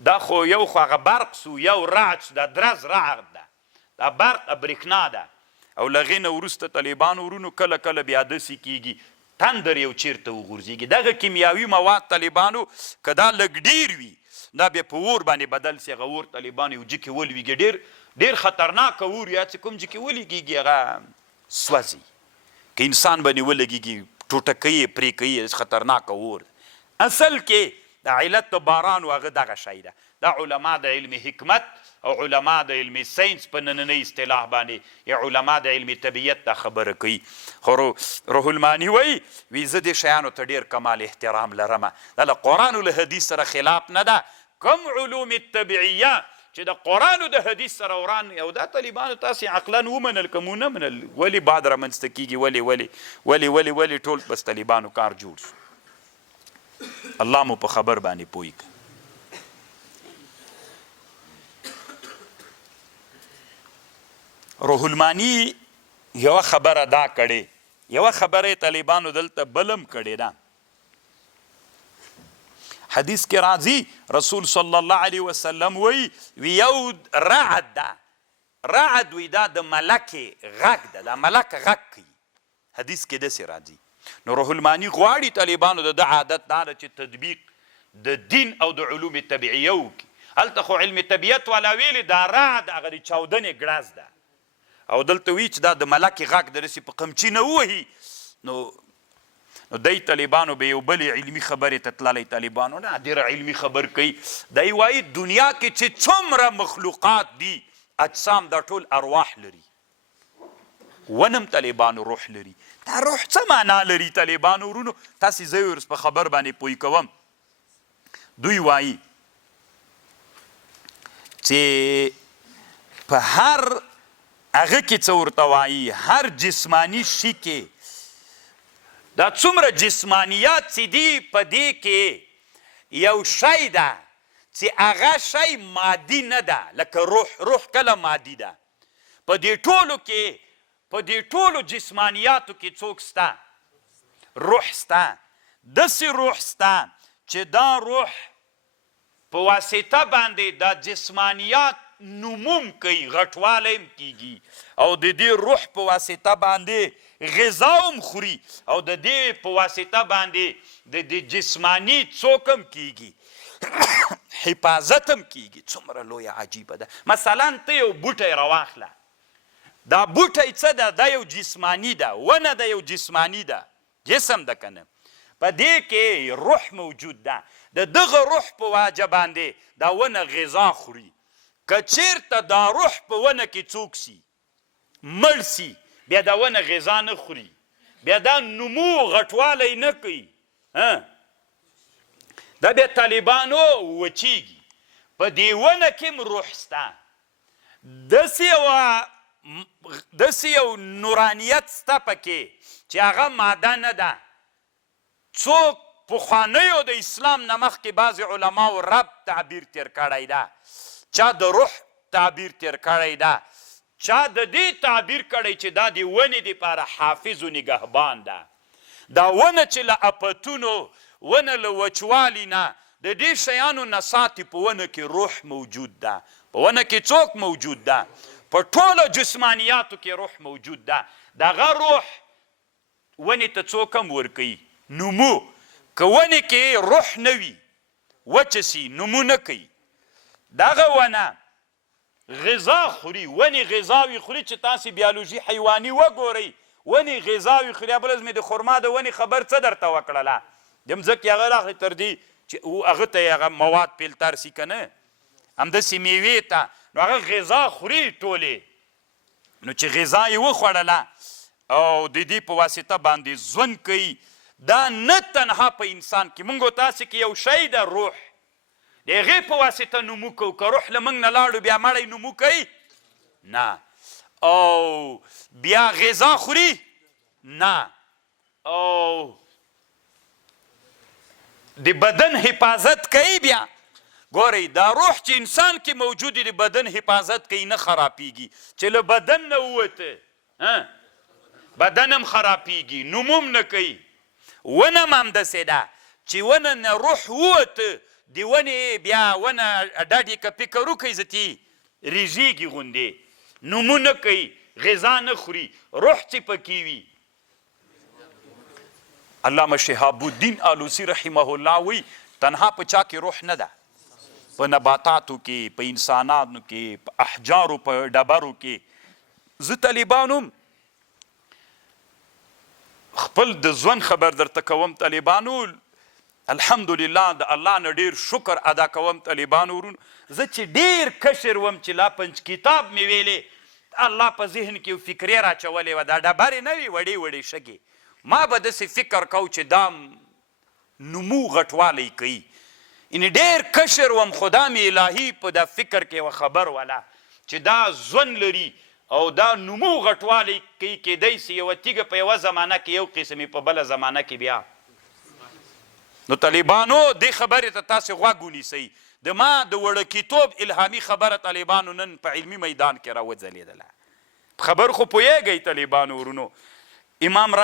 دا خو یو خو هغه برق سو، یو رعد سو، دا درز رعد ده، دا برق برېښنا ده. او له هغې نه وروسته طالبانو ورونو کله کله بیا داسې کېږي، تندر یو چېرته وغورځېږي. دغه کیمیاوي مواد طالبانو که دا لږ ډېر وي، دا بیا په اور باندې بدل سي، هغه اور طالبانو یو جي کې ولویږي، ډېر خطرناک اور، یا چې کوم جي کې ولګېږي هغه سوځي، که انسان باندې ولګېږي ټوټه کوي، پرې کوي، خطرناک اور. اصل کې د علت د باران و هغه دغه شی ده. دا علما د علم حکمت او علما د علم ساینس په نننۍ اصطلاح باندې، یا علما د علم طبیعت دا خبره کوي. خو روح المانی وایي زه دې شیانو ته ډېر کمال احترام لرمه، دا له قرآن او له حدیث سره خلاف نه ده. کوم علوم الطبیعیه چې د قرآن او د حدیث سره وران، او دا طالبانو تاسې عقلا ومنل که مو نه منل، ولې بعد رامنځته کېږي، ولې ټول بس طالبانو کار جوړ شو. الله مو په خبر باندې پوه کړي. روح المانی یوه خبره دا کړې، یوه خبره طالبانو دلته بلم کړې ده. حدیث کې راځي رسول صلی الله علیه وسلم وی یو رعد ده، رعد وی دا د ملکې غږ ده، دا ملک غږ کوي، حدیث کې داسې راځي. نو روح المانی غواړي طالبانو د ده عادت دا ده چې تطبیق د دین او د علوم طبیعیه وکړي. هلته خو علم طبیعت والا ویلي دا رعد هغه د چاودنې ګړز ده، او دلته وی چې دا د ملکې غږ ده، داسې په قمچي نه ووهي. نو دی طالبانو به یو بلې علمي خبرې ته تللی، طالبانو نه ډېره علمي خبر کوي. دی وایي دنیا کې چې څومره مخلوقات دي اجسام، دا ټول ارواح لري، ونم طالبانو روح لري. دا روح څه معنا لري طالبانو ورونو؟ تاسې زه یې په خبر باندې پوه کوم. دوی وایي چې په هر هغه کې څه ورته وایي، هر جسمانی شي کې دا څومره جسمانیات چې دي، په دې کې یو شی ده چې هغه شی مادي نه ده، لکه روح کله مادي ده. په دې ټولو کې، په دې ټولو جسمانیاتو کې څوک سته؟ روح سته. داسې روح سته چې دا روح په واسطه باندې دا جسمانیات نموم کوي، غټوالی هم کیږي، او د دې روح په واسطه باندې غذا هم خوري، او د دې په واسطه باندې د جسمانی څوک هم کیږي، حفاظت هم کیږي. څومره لویه عجیبه ده. مثلا ته یو بوټی راواخله، دا بوټی څه ده؟ دا یو جسمانی ده، ونه ده، یو جسمانی ده، جسم ده که نه؟ په دې کې روح موجود ده. د دغه روح په واجه باندې دا ونه غذا خوري. که چیرته دا روح په ونه کې څوک سي مړ سي، بیا دا ونه غذا نه خوري، بیا دا نمو غټوالی نه کوي، دا بیا طالبانو وچیږي. په دې ونه کې هم روح سته. داسې یو نورانیت سته پکې چې هغه ماده نه ده. څوک پخوانیو د اسلام نه مخکې بعضې علماو رب تعبیر تیر کړی ده، چا د روح تعبیر تیر کړی ده، چا د دې تعبیر کړی چې دا د ونې دپاره حافظ و نګهبان ده. دا ونه چې له اپتونو، ونه له وچوالي نه، د دې شیانو نه ساتي. په ونه کې روح موجود ده. په ونه کې څوک موجود ده؟ په ټولو جسمانیاتو کې روح موجود ده. دغه روح ونې ته څوک هم ورکوي؟ نمو. که ونې کې روح نه وي، وچه سي، نمو نه کوي. دغه ونه غذا خوري. ونې غذاوي خوري چې تاسې بیالوژي حیواني وګورئ. ونې غذاوي خوري. بله ورځ مې د خرما د ونې خبر څه درته وکړله؟ د مځکې هغه راغلی تر دې چې هغه ته یې هغه مواد فلتر سي که نه، همداسې میوې ته، نو هغه غذا خوري ټولې. نو چې غذا یې وخوړله او د دې په واسطه باندې ژوند کوي، دا نه تنها په انسان کې، موږ تاسې کې یو شی ده روح، د هغې په واسطه نمو کوو. که روح له موږ نه لاړو بیا مړی نمو کوي؟ نه. او بیا غذا خوري؟ نه. او د بدن حفاظت کوي؟ بیا ګورئ، دا روح چې انسان کې موجود د بدن حفاظت کوي، نه خرابیږي. چې له بدن نه ووته بدن هم خرابیږي، نمو هم نه کوي. ونه هم همداسې ده چې ونه نه روح ووته، د ونې بیا ونه ډډ یې که فکر وکړئ زتې ریزېږي غوندې، نمو نه کوي، غذا نه خوري. روح چې پکې وي. علامه شهاب الدین آلوسی رحمه الله وی تنها په چا کې روح نه ده؟ په نباتاتو کې، په انسانانو کې، په احجارو، په ډبرو کې. زه طالبانو خپل د ژوند خبر درته کوم. طالبانو الحمدلله د الله نه ډېر شکر ادا کوم. طالبانو ورونو، زه چې ډېر کشر وم چې لا پنج کتاب مې ویلې، الله په ذهن کې یو فکرې راچولې وه، دا ډبرې نه وي، وړې وړې شګې. ما به داسې فکر کو چې دا نمو غټوالی کوي. یعنې ډېر کشر وم، خدا مې الهي په دا فکر کې یوه خبر وله چې دا ژوند لري او دا نمو غټوالی کوي. کیدی سي یوه تیږه په یوه زمانه کې یو قسم په بله زمانه کې بیا. نو طالبانو دې خبرې ته تاسې غوږ ونیسئ. د ما د وړکیتوب الهامي خبره طالبانو نن په علمي میدان کې راوځلېدله. خبر خو پوهیږئ طالبانو ورونو. امام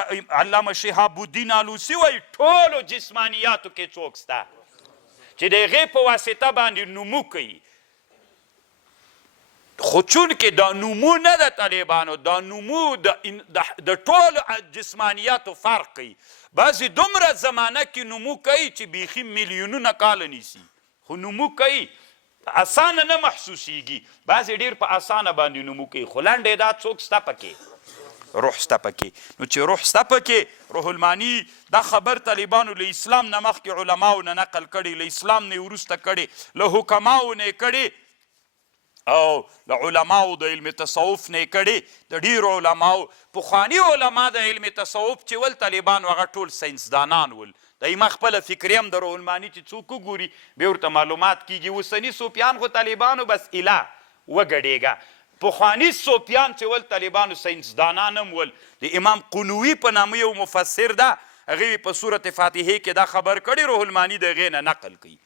علامه شهاب الدین آلوسی وایي ټولو جسمانیاتو کې څوک سته چې د هغې په واسطه باندې نمو کوي. خو چونکې دا نمو نه ده طالبانو، دا نمو د ټولو جسمانیاتو فرق کوي. بعضې دومره زمانه کې نمو کوي چې بیخي میلیونونه کاله نیسي، خو نمو کوي. اسانه نه محسوسیږي. بعضې ډېر په اسانه باندې نمو کوي. خو لنډې دا څوک سته پکې؟ روح سته پکې. نو چې روح سته پکې، روح المانی دا خبر طالبانو له اسلام نه مخکې علماو نه نقل کړي، له اسلام نه وروسته کړي، له حکماو نه یې کړي، او د علماو د علم تصوف نه یې کړي. د ډېرو علماو، پخواني علما د علم تصوف چې ول طالبانو هغه ټول ساینسدانان ول. د ما خپله فکرې هم د روح المانی چې څوک وګوري بیا ورته معلومات کېږي. اوسني صوفیان خو طالبانو بس اله وګډېږه. پخواني صوفیان چې ول طالبانو ساینسدانان هم ول. د امام قنوي په نامه یو مفسر ده، هغې په سورت فاتحې کې دا خبر کړي، روح المانی د هغې نه نقل کوي.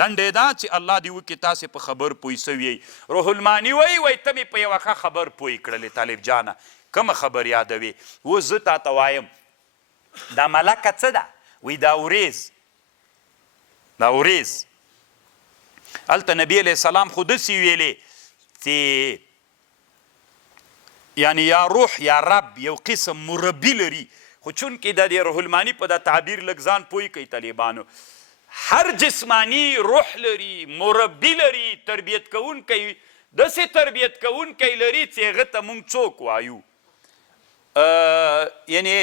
لنډې دا چې الله دې وکړي تاسې په خبر پوه سوي. روح المانی وایي ته مې په یوه ښه خبر پوه کړلې طالب جانه. کومه خبر یادوې؟ اوس زه تا ته وایم دا ملکه څه ده؟ وایي دا وریځ. دا وریځ هلته نبي علیه السلام خو داسې ویلې چې یعنی یا روح یا رب یو قسم مربي لري. خو چونکې د دې روح المانی په دا تعبیر لږ ځان پوه کوي طالبانو. هر جسمانی روح لري، مربي لري، تربیت کوونکی داسې تربیت کوونکی لري چې هغه ته موږ څوک وایو، یعنې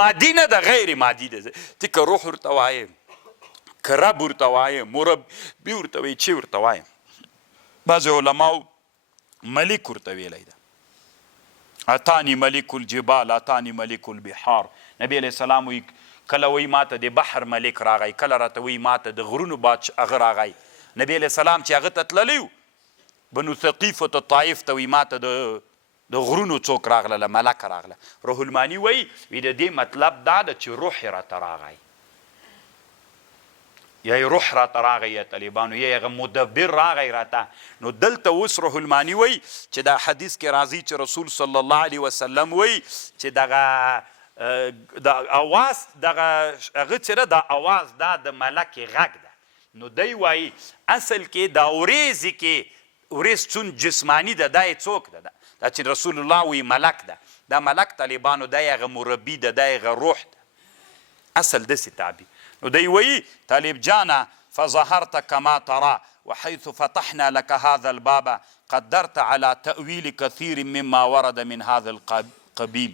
مادي نه ده، غیر مادي ده. ته که روح ورته وایې، که رب ورته وایې، مربي ورته وایې، چې ورته وایې. بعضې علماو ملک ورته ویلی ده، اتانی ملک الجبال اتانی ملک البحار. نبی علیه السلام وی کله وی ماته د بحر ملک راغی، کله راته وی ماته د غرونو هغه راغی. نبی علیه السلام چې هغه ته تللی و بنو ثقیف ته طایف ته وی ماته د غرونو څوک راغله، ملک راغله. روح المانی وی د دې مطلب دا ده چې روح یې راته راغی، یا یې روح راته راغی، یا طالبانو یا هغه مدبر راغی راته. نو دلته اوس روح المانی وی چې دا حدیث کې راځي چې رسول صلی الله علیه وسلم وی چې دغه اواز دغه هغه چې ده دا اواز دا د ملک غږ ده. نو دی وایي اصل کې دا وریځې کې وریځ چون جسمانی ده، دا یې څوک ده؟ دا چې رسول الله وی ملک ده، دا ملک طالبانو دا هغه مربي ده، دا هغه روح ده، اصل داسې تعبیر. نو دی وایي طالب جانا فظهرت كما ترى وحيث فتحنا لك هذا الباب قدرت على تأويل كثير مما ورد من هذا القبيل.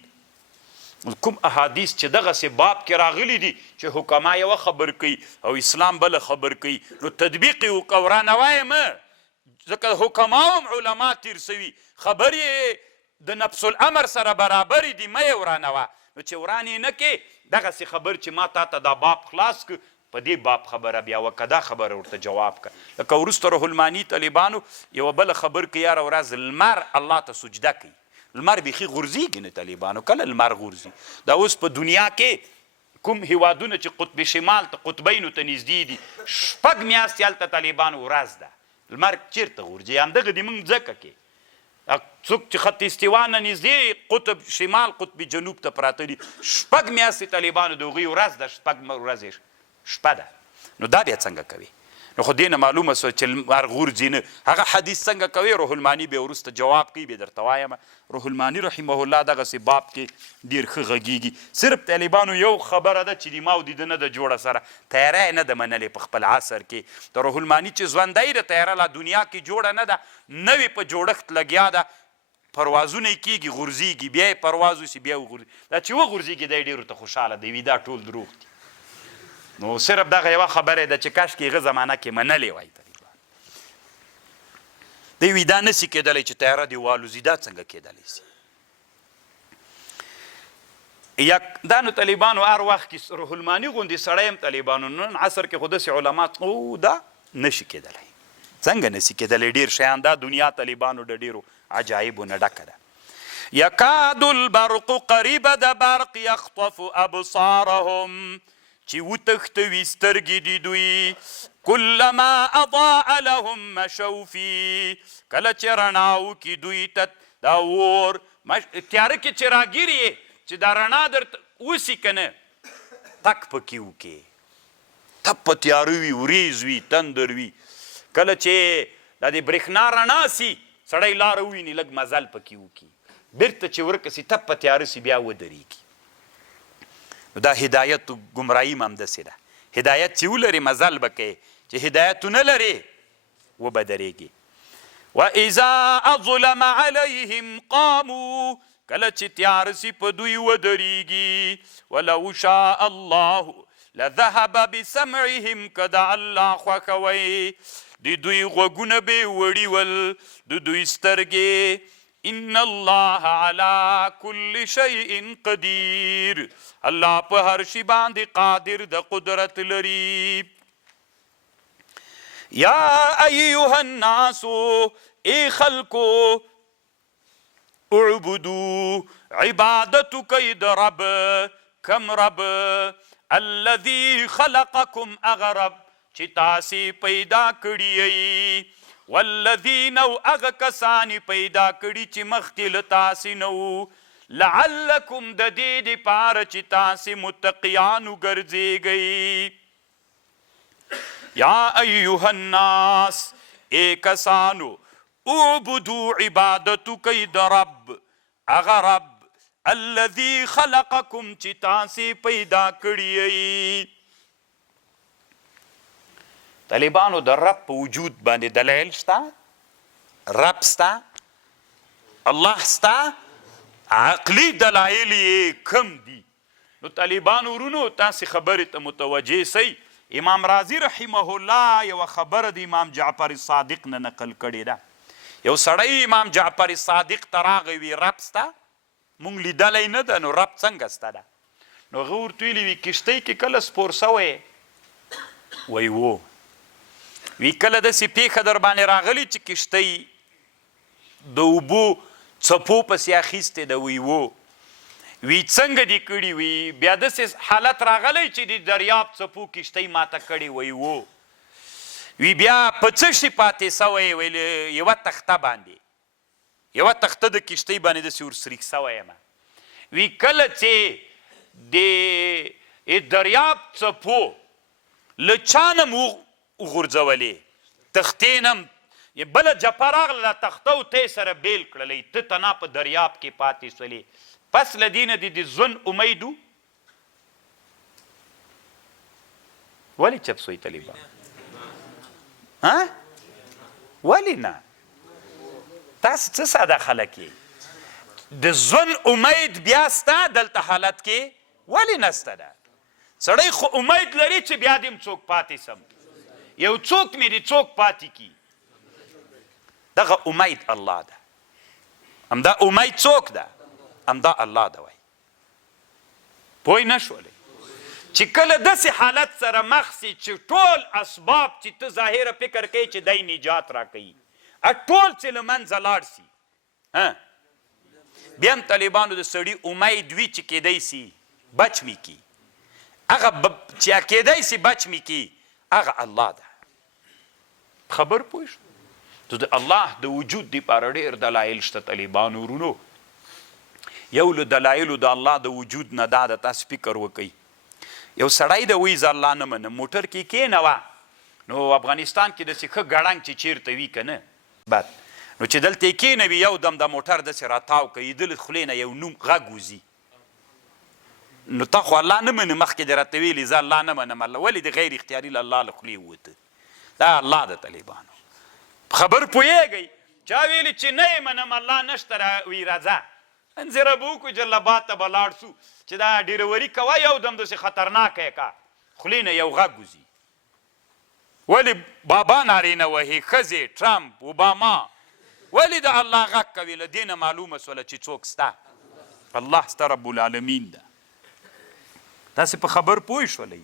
کوم احادیث چې دغسې باب کې راغلي دي چې حکما یوه خبر کوي او اسلام بله خبر کوي، نو تطبیق یې وکړه، ورانه وایې مه، ځکه حکما هم علما تیر سوي، خبر یې د نفس الامر سره برابرې دي، مه یې ورانه وه. نو چې وران یې نه کې دغسې خبر چې ما تا ته دا باب خلاص که په دې باب خبره بیا وکړه، دا خبره ورته جواب که. لکه وروسته روح المانی طالبانو یوه بله خبر که یاره ورځ لمر الله ته سجده کوي، لمر بیخي غورځېږي نه طالبانو، کله لمر غورځي؟ دا اوس په دنیا کې کوم هیوادونه چې قطب شمال ته قطبینو ته نږدې دي 6 میاشتې هلته طالبانو ورځ ده، لمر چېرته غورځي؟ همدغه د موږ ځکه کې څوک چې خط استوا نه نږدې قطب شمال قطب جنوب ته پراته دي 6 میاشتې طالبانو د هغوی ورځ ده، 6 ورځې شپه ده. نو دا بیا څنګه کوي؟ نو خو دې نه معلومه سوه چې لمر غورځي نه. هغه حدیث څنګه کوي؟ روح المانی بیا وروسته جواب کوي، بیا درته وایم. روح المانی رحمه الله دغسې باب کې ډېر ښه غږېږي. صرف طالبانو یو خبره ده چې د ما او د ده نه ده جوړه سره، تیاره یې نه ده منلې په خپل عصر کې. د روح المانی چې ژوندی ده تیاره لا دنیا کې جوړه نه ده، نوې په جوړښت لګیا ده، پروازونه یې کېږي، غورځېږي، بیا یې پرواز وشي، بیا وغورځي. دا چې وغورځېږي دی ډېر ورته خوشحاله دی، وي دا ټول دروغ دي. نو صرف دغه یوه خبره ده چې کاش کې هغه زمانه کې منلې وای. دی وي دا نسي کېدلی چې تیاره دې والوځي، دا څنګه کېدلی سي؟ دا نو طالبانو هر وخت کې روح المانی غوندې سړی هم طالبانو نن عصر کې خو داسې علما دا نشي کېدلی. څنګه نسي کېدلی؟ ډېر شیان دا دنیا طالبانو د ډېرو عجایبو نه ډکه ده. یکاد البرق قریبه د برق یخطف ابصارهم، چې وتښتوي سترګې د دوی، کلما اضاء لهم مشوا فی، کله چې رڼا وکړي دوی ته دا اور تیاره کې چې راګیر یې چې دا رڼا درته وسي که نه تک پکې وکړې، تپ په تیاره وي، وریځ وي، تندر وي. کله چې دا د برېښنا رڼا سي سړی لاره وویني لږ مزل پکې وکړي، بیرته چې ورکه سي تپ په تیاره سي بیا ودرېږي. نو دا هدایت ګمراهي هم همداسې ده. هدایت چې ولرې مزل به کوې، چې هدایت ونه لرې وبه درېږي. واذا اظلم علیهم قاموا، کله چې تیاره سي په دوی ودرېږي. ولو شاء الله لذهب بسمعهم، که د الله خوښه وی د دوی غوږونه به یې وړي ول، د دوی سترګې. ان الله على كل شيء قدير، الله په هر شي باندې قادر د قدرت لري. یا ایها الناس، ای خلکو، اعبدو، عبادت کوئ د رب، کم رب؟ الذي خلقکم، اغه رب چې تاسې پیدا کړي یئ، والذین او اغه کسانی پیدا کړي چې مخکې له تاسې نه وو، لعلکم د دې دپاره چې تاسې متقیان وګرځېږئ. یا ایها الناس، ای کسانو، اعبدو، عبادتو کوئ د رب، اغه رب الذي خلقکم چې تاسې پیدا کړي یئ. طالبانو د رب په وجود باندې دلایل شته، رب شته، الله شته، عقلي دلایل یې کم دي. نو طالبانو ورونو تاسې خبرې ته متوجه سئ. امام رازي رحمه الله یوه خبره د امام جعفر صادق نه نقل کړې ده. یو سړی امام جعفر صادق ته راغی وي رب شته، مونږ لیدلی نه ده، نو رب څنګه شته ده؟ نو هغه ورته ویلي وي کښتۍ کې کله سپور سوی؟ وی و. وی کله داسې پیښه در باندې راغلي چې کښتۍ د اوبو څپو پسې اخیستې ده؟ وی و. وی څنګه دې کړي؟ وی بیا داسې حالت راغلی چې د دریاب څپو کښتۍ ماته کړې؟ وی و. وی بیا په څه شي پاتې سوی؟ ویل یوه تخته باندې، یوه تخته د کښتۍ باندې داسې ورسریښ سوی یم. وی کله چې د دریاب څپو له چا نه م وغورځولې، تختې نه بله جپه راغله، تخته او تی سره بیل کړلی، ته تنها په دریاب کې پاتې سولې. پس له دې نه د ژوند امید و. ولې چپ سوی طالبان؟ ولې نه؟ تاسو څه ساده خلک یې؟ د ژوند امید بیا سته دلته حالت کې؟ ولې نسته ده؟ سړی خو امید لري چې بیا دې څوک پاتې سم، یو څوک مې دې څوک پاتې کی. دغه امید الله ده. همدا امید څوک ده؟ همدا الله ده. وایي پوه نه شولې چې کله داسې حالت سره مخ سي چې ټول اسباب چې ته ظاهره فکر کوي چې دی نجات راکوي، ټول چې له منځه لاړ سي، بیا هم طالبانو د سړي امید وي چې کیدی سي بچ مې کی. هغه چې کیدی سي بچ مې کی هغه الله ده. خبر پوه شو؟ تو د الله د وجود دپاره ډېر دلایل شته طالبانو ورونو. یو له دلایلو د الله د وجود نه دا ده، تاسو فکر وکئ. یو سړی د وایي زه الله نه منم، موټر کې کېنوه، نو افغانستان کې داسې ښه ګړنګ چې چېرته وي که نه بد، نو چې دلته یې کېنوي یو دم د موټر داسې راتاو کوي، د خولې نه یو نوم غږ وځي. نو تا خو الله نه منې، مخکې دې راته ویلي زه الله نه منم. الله ولې د غیر اختیاري له الله له خولې ووته؟ دا الله د طالبانو. خبر پوهېږئ؟ چا ویلي چې نه یې منم الله نشته، وی راځه انځره به وکړو جلبات ته به لاړ سو چې دا ډیروري کوه، یو دم داسې خطرناکه یې که، خولې نه یو غږ وځي. ولې بابا نارینه وهي، ښځې، ټرمپ، اوباما، ولې د الله غږ کوي؟ له دې نه معلومه سوله چې څوک سته، الله سته رب العالمین ده. تاسې په خبر پوه شولئ؟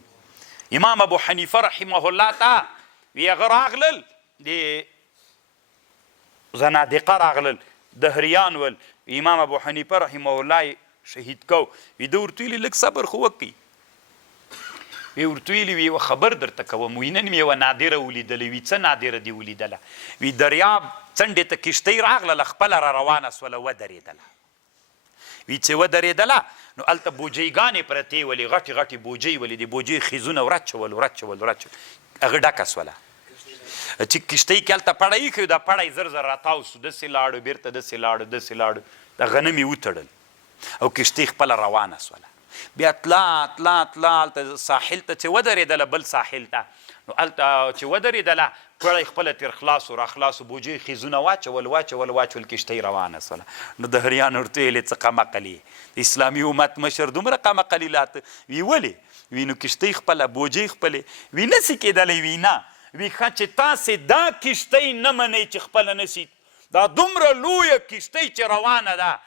امام ابو حنیفه رحمه الله ته وی هغه راغلل، د زنادقه راغلل، دهریان ول. امام ابو حنیفه رحمه الله شهید کو. وی ده ورته ویلي لږ صبر خو وکئ. وی ورته ویلي وی یوه خبر درته کوم، وی نن مې یوه نادره ولیدلې. وی څه نادره دې ولیدله؟ وی دریاب څنډې ته کښتۍ راغله، خپله را روانه سوله، ودرېدله. وی چې ودرېدله نو هلته بوجیګانې پرتې ولې، غټې غټې بوجۍ ولې، د بوجۍ خیزونه ورچول، هغه ډکه سوله. چې کښتۍ کې هلته پړی ایښی، دا پړی زر زر راتاو سو، داسې لاړو، بیرته داسې لاړو، د غنم یې وتړل او کښتۍ خپله روانه سوله. بیا تلا هلته ساحل ته چې ودرېدله، بل ساحل ته، نو هلته چې ودرېدله پړی خپله تېر خلاصو را خلاصو، بوجۍ خیزونه واچول، کښتۍ روانه سوله. نو د هریان ورته ویلې څه قمقل یې، د اسلامي امت مشر دومره قمقلي لاته؟ وی ولې؟ وی نو کښتۍ خپله، بوجۍ خپلې. وی نسي کېدلی؟ وی نه. وی ښه چې تاسې دا کښتۍ نه منئ چې خپله نسي، دا دومره لویه کښتۍ چې روانه ده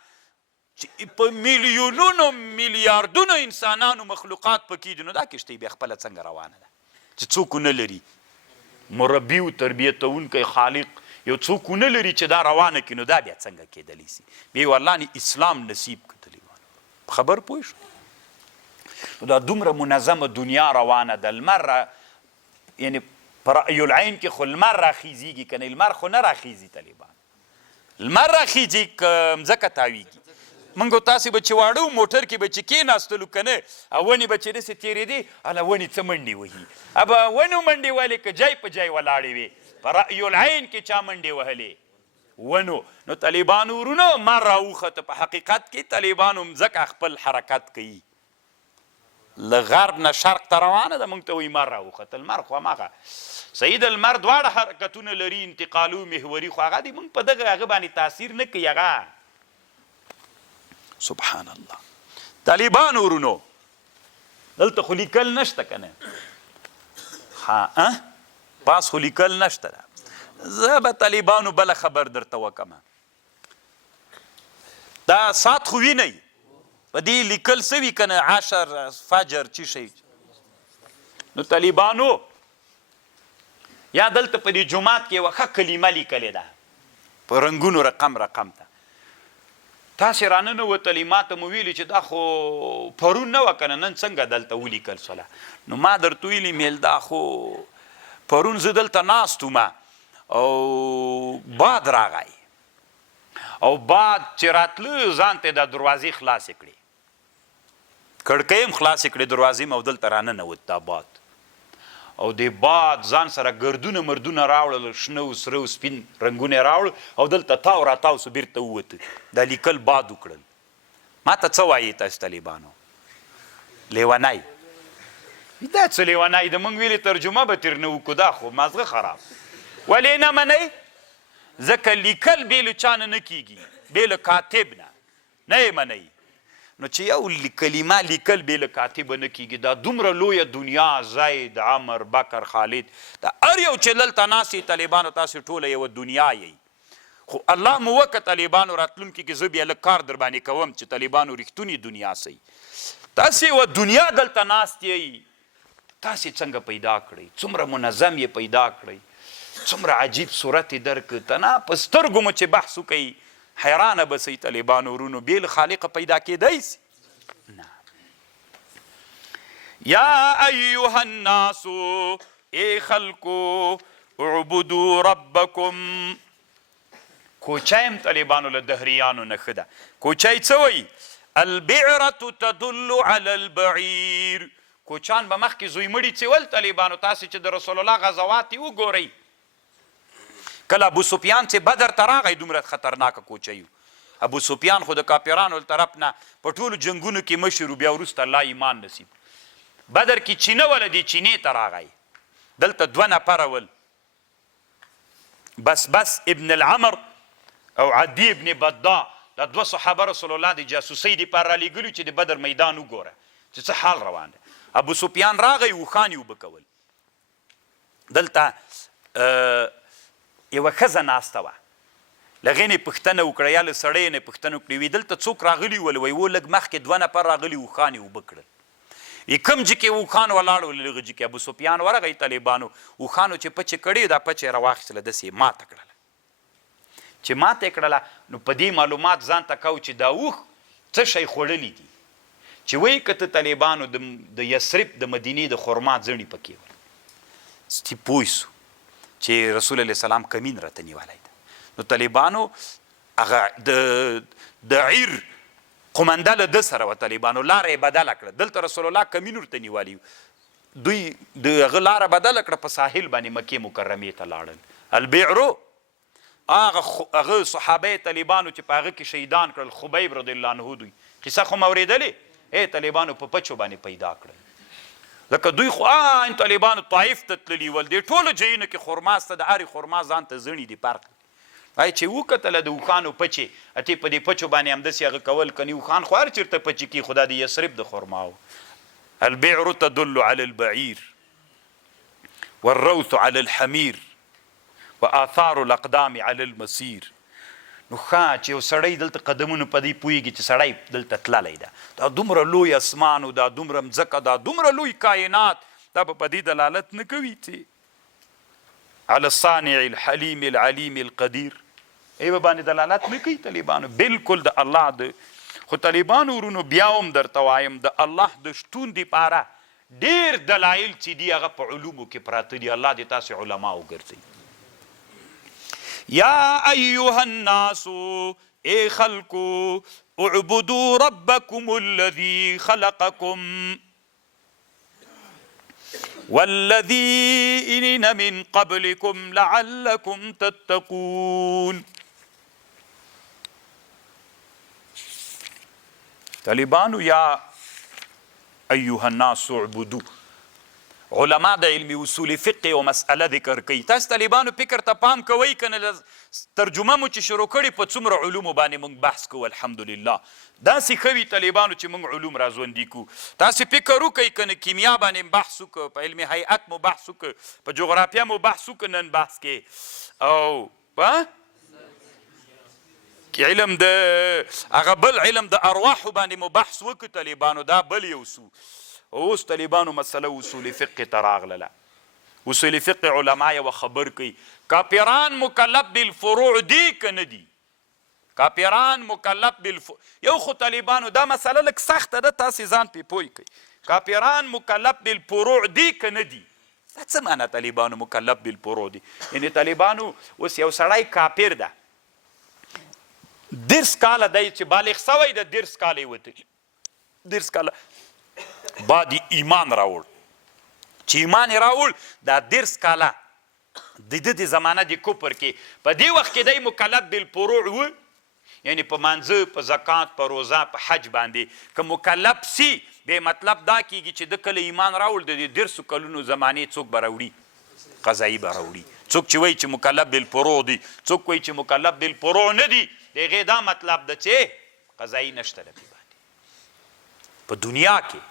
چې په میلیونونو میلیاردونو انسانانو مخلوقات پکې دي، نو دا کښتۍ بیا خپله څنګه روانه ده چې څوک ونه لري؟ مربي و تربیتونکی خالق یو څوک ونه لري چې دا روانه کړي، نو دا بیا څنګه کېدلی سي؟ بیا والله اسلام نصیب کړي. خبر پوه شو؟ نو دا دومره منظمه دنیا روانه ده. لمر یعنی په رأی العین کې خو لمر راخیزیږي که نه؟ لمر خو نه راخیزي طالبان، لمر راخیزي که مځکه تاویږي؟ موږ او تاسې به چې واړه و موټر کې به چې کېناستلو که نه، او ونې به چې داسې تېرېدې، هله ونې څه منډې وهي، به ونو منډې وهلې که جای په جای ولاړې وې. په رأی العین کې چا منډې وهلې؟ ونو. نو طالبانو ورونو مر راوخته، په حقیقت کې طالبانو مځکه خپل حرکت کوي. له غرب نه شرق ته روانه ده، موږ ته وایي مر راوخت. المر خو هماغه صحیح د المر دواړه حرکتونه لري، انتقالو محوري، خو هغه دی موږ په دغه هغه باندې تاثیر نه کوي. هغه سبحان الله. طالبانو ورونو دلته خو لیکل نشته که نه؟ پاس خو لیکل نشته ده. زه به طالبانو بله خبر درته وکمه. دا ساعت خو وینئ په دې لیکل سوي که نه 10 فجر چی شي. نو طالبانو یا دلته په دې جومات کې یوه ښه کلمه لیکلې ده په رنګونو رقم ته. تاسې راننوتلې ما ته مو ویلي چې دا خو پرون نه وه که نه، نن څنګه دلته ولیکل سوله؟ نو ما درته ویلي میل دا خو پرون زه دلته ناست وم او باد راغی او باد چې راتله ځان ته دا دروازې خلاصې کړې، کړکۍ هم خلاصې کړې، دروازې م او دلته راننوت دا باد. او د باد ځان سره ګردونه مردونه راوړل، شنه و سره و سپین رنګونه یې راوړل او دلته تاو راتاو سو بیرته ووته. دا لیکل باد وکړل. ما ته څه وایي تاسو طالبانو؟ لیونی. دا څه لیونی د موږ ویلې ترجمه به ترې نه وکړو، دا خو مازغه خراب. ولې نه منئ؟ ځکه لیکل بې له چا نه کیږي، بې له کاتب نه یې منئ. نو چې یو کلمه لیکل بې له کاتبه نه کیږي، دا دومره لویه دنیا، زید، عمر، بکر، خالد، دا هر یو چې دلته ناست یې طالبانو، تاسې ټوله یوه دنیا یئ. خو الله مو وکړه طالبانو راتلونکي کې زه بیا لږ کار در باندې کوم چې طالبانو رښتونې دنیا سئ. تاسې یوه دنیا دلته ناست یئ، تاسې څنګه پیدا کړئ؟ څومره منظم یې پیدا کړئ، څومره عجیب صورت یې درکړ. تنها په سترګو مو چې بحث وکئ حیرانه به سئ طالبانو ورونو، بې له خالقه پیدا کېدی سي نه. یا ایها الناس، ای خلکو، اعبدوا ربکم. کوچی هم طالبانو له دهریانو نه ښه ده. کوچی څه وایي؟ البعرة تدل علی البعیر. کوچان به مخکې زوی مړي څیول طالبانو. تاسې چې د رسول الله غزوات یې وګورئ، کله ابو سفیان چې بدر ته راغی دومره خطرناکه کوچی و. ابو سفیان خو د کافرانو له طرف نه په ټولو جنګونو کې مشر و، بیا وروسته الله ایمان نصیب. بدر کې چینه وله دی چینې ته راغی، دلته 2 نفره ول، بس ابن العمر او عدی ابن بدا، دا 2 صحابه رسول الله د جاسوسۍ دپاره رالیږلي چې د بدر میدان وګوره چې څه حال روان دی. ابو سفیان راغی اوښان یې اوبه کول. دلته یوه ښځه ناسته وه، له هغې نه یې پوښتنه وکړه، یا له سړی یې نه یې پوښتنه وکړې، وی دلته څوک راغلي ول؟ وایي و لږ مخکې 2 نفر راغلي اوښان یې اوبه کړل. وی کوم ځای کې اوښان ولاړ ول؟ هغه ځای کې. ابو سفیان ورغی طالبانو، اوښانو چې پچې کړې دا پچې یې راواخیستله، داسې یې ماته کړله. چې ماته یې کړله نو په دې معلومات ځان ته کوو چې دا اوښ څه شی خوړلی دي. چې وایي که ته طالبانو د یثرب د مدینې د خرما ځڼې پکې ول، ستی پوه سو چې رسول الله سلام کمین راته نیولی ده. نو طالبانو هغه د عیر قمنده له ده سره وه، طالبانو لاره یې بدله کړه. دلته رسول الله کمین ورته نیولی، دوی د هغه لاره بدله کړه، په ساحل باندې مکې مکرمې ته لاړل. البعرو هغه صحابه طالبانو چې په هغه کې شهیدان کړل، خبیب رضی الله عنه، دوی قصه خو مو اورېدلې. طالبانو په پچو باندې پیدا کړل. لکه دوی خو طالبانو طایف ته تللي ول، دې ټولو ځایونو کې خرما سته، د هرې خرما ځان ته زڼي دي فرق. وایي چې وکتله د اوښانو پچې، اتې په دې پچو باندې همداسې هغه کول، کنې اوښان خو هر چېرته پچې کي، خو دا د یثرب د خرما و. البعر تدل علی البعیر والروث علی الحمیر وآثار الاقدام علی المسیر. نو ښه چې یو سړی دلته قدمونو په دې پوهېږي چې سړی دلته تللی ده، دا دومره لوی اسمان و دا دومره مځکه، دا دومره لوی کائنات، دا به په دې دلالت نه کوي چې علی الصانع الحلیم العلیم القدیر، ای به باندې دلالت نه کوي طالبانو. بلکل د الله د خو طالبانو ورونو بیا هم درته وایم د الله د شتون دپاره ډېر دلایل چې دي هغه په علومو کې پراته دي. الله دې تاسې علما وګرځوي. یا ایها الناس، ای خلکو، اعبدوا ربکم الذی خلقکم والذین من قبلکم لعلکم تتقون. طالبانو یا ایها الناس اعبدو. علما د علمي اصول فقه او مسأله ذکر کوي. تاسو طالبانو فکر ته پام کوئ کنه ترجمه مو چې شروع کړي په څومره علومو باندې موږ بحث کوو الحمدلله. داسې ښه وي طالبانو چې موږ علوم را ژوندي کړو. تاسې فکر وکئ کنه کیمیا باندې بحث وکړو، په علم هیئت مو بحث وکړو، په جغرافیه مو بحث وکړو نن بحث کې، او په علم د هغه بل علم د ارواحو باندې مو بحث وکړو طالبانو، دا بل یو سو. اوس طالبانو مسله اصول فقه ته راغله. اصول فقه علما یوه خبر کوي کافران مکلف بالفروع دي که نه دي؟ کافران مکلف یو خو طالبانو دا مسله لږ سخته ده، تاسې ځان پې پوه کړئ. کافران مکلف بالفروع دي که نه دي؟ دا څه معنی طالبانو مکلف بالفروع دي؟ یعنې طالبانو اوس یو سړی کافر ده، 10 کاله دی چې بالغ سوی ده، 10 کاله یې وتلي، 10 کاله بعد ایمان راوړ. چې ایمان یې راوړ دا 10 کاله د ده د زمانه د کفر کې، په دې وخت کې دی مکلف بالفروع و، یعنی په مانځه، په زکات، په روزه، په حج باندې که مکلف سی، بې مطلب دا کیږي چې د کله ایمان راوړ د دې 10 کلونو زمانې څوک به راوړي؟ قضایي به راوړي. څوک چې وایي چې مکلف بالفروع دي، څوک وایي چې مکلف بالفروع نه دي، د هغې دا مطلب ده چې قضایي نشته د دې باندې په دنیا کې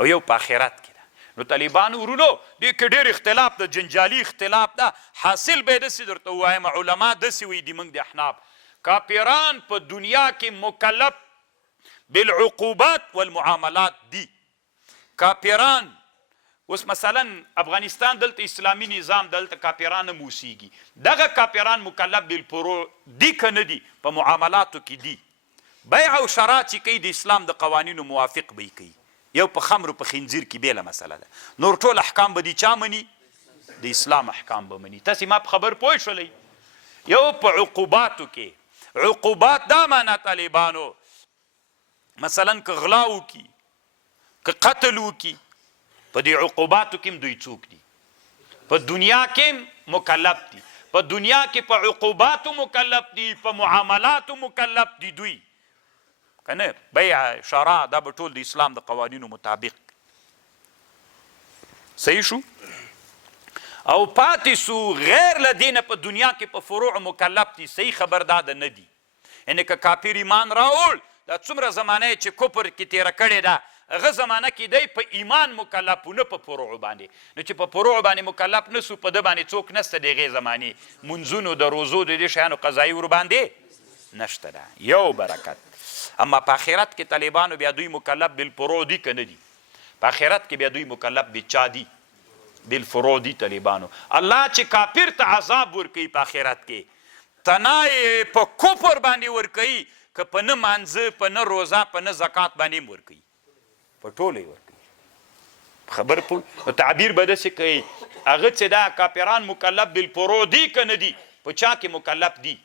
او یو په آخرت کې ده. نو طالبانو ورونو دې کې ډېر اختلاف ده، جنجالي اختلاف ده. حاصل به یې داسې درته ووایم، علما داسې وایي دي موږ د احناف کافران په دنیا کې مکلف بالعقوبات والمعاملات دي. کافران اوس مثلا افغانستان دلته اسلامي نظام دلته کافران هم اوسیږي، دغه کافران مکلف بالفروع دي که نه دي؟ په معاملاتو کې دي. بیع او شرا چې کوي د اسلام د قوانینو موافق به یې کوي. یو په خمرو په خنزیر کې بیله مسله ده، نور ټول احکام به دي چا مني؟ د اسلام احکام به مني. تاسې ما په خبر پوه شولی؟ یو په عقوباتو کې، عقوبات دا معنا طالبانو مثلا که غلا وکړي، که قتل وکړي، په دې عقوباتو کې هم دوی څوک دي؟ په دنیا کې مکلف دي، په دنیا کې په عقوباتو مکلف دي، په معاملاتو مکلف دي دوی که نه؟ بیع شرع دا به ټول د اسلام د قوانینو مطابق. صحیح شو؟ او پاتې سو غیر له دې نه په دنیا کې په فروع مکلف دي. صحیح خبر دا ده نه دي. یعنې که کافر ایمان راوړ، دا څومره زمانه یې چې کفر کې تېره کړې ده، هغه زمانه کې دی په ایمان مکلف و، نه په فروع باندې. نو چې په فروع باندې مکلف نه سو، په ده باندې څوک نسته د هغې زمانې منځونو د روزو د دې شیانو قضایي ورباندې نشته ده. یو برکت. اما په آخرت کې طالبانو بیا دوی مکلف بالفروع دي که نه دي؟ په آخرت کې بیا دوی مکلف بچا دي؟ بالفروع دي طالبانو. الله چې کافر ته عذاب ورکوي په آخرت کې، تنها یې په کفر باندې ورکوي، که په نه مانځه، په نه روزه، په نه زکات باندې هم ورکوي، په ټوله یې ورکوي. خبر پوه؟ تعبیر به داسې کوي هغه چې دا کافران مکلف بالفروع دي که نه دي؟ په چا کې مکلف دي؟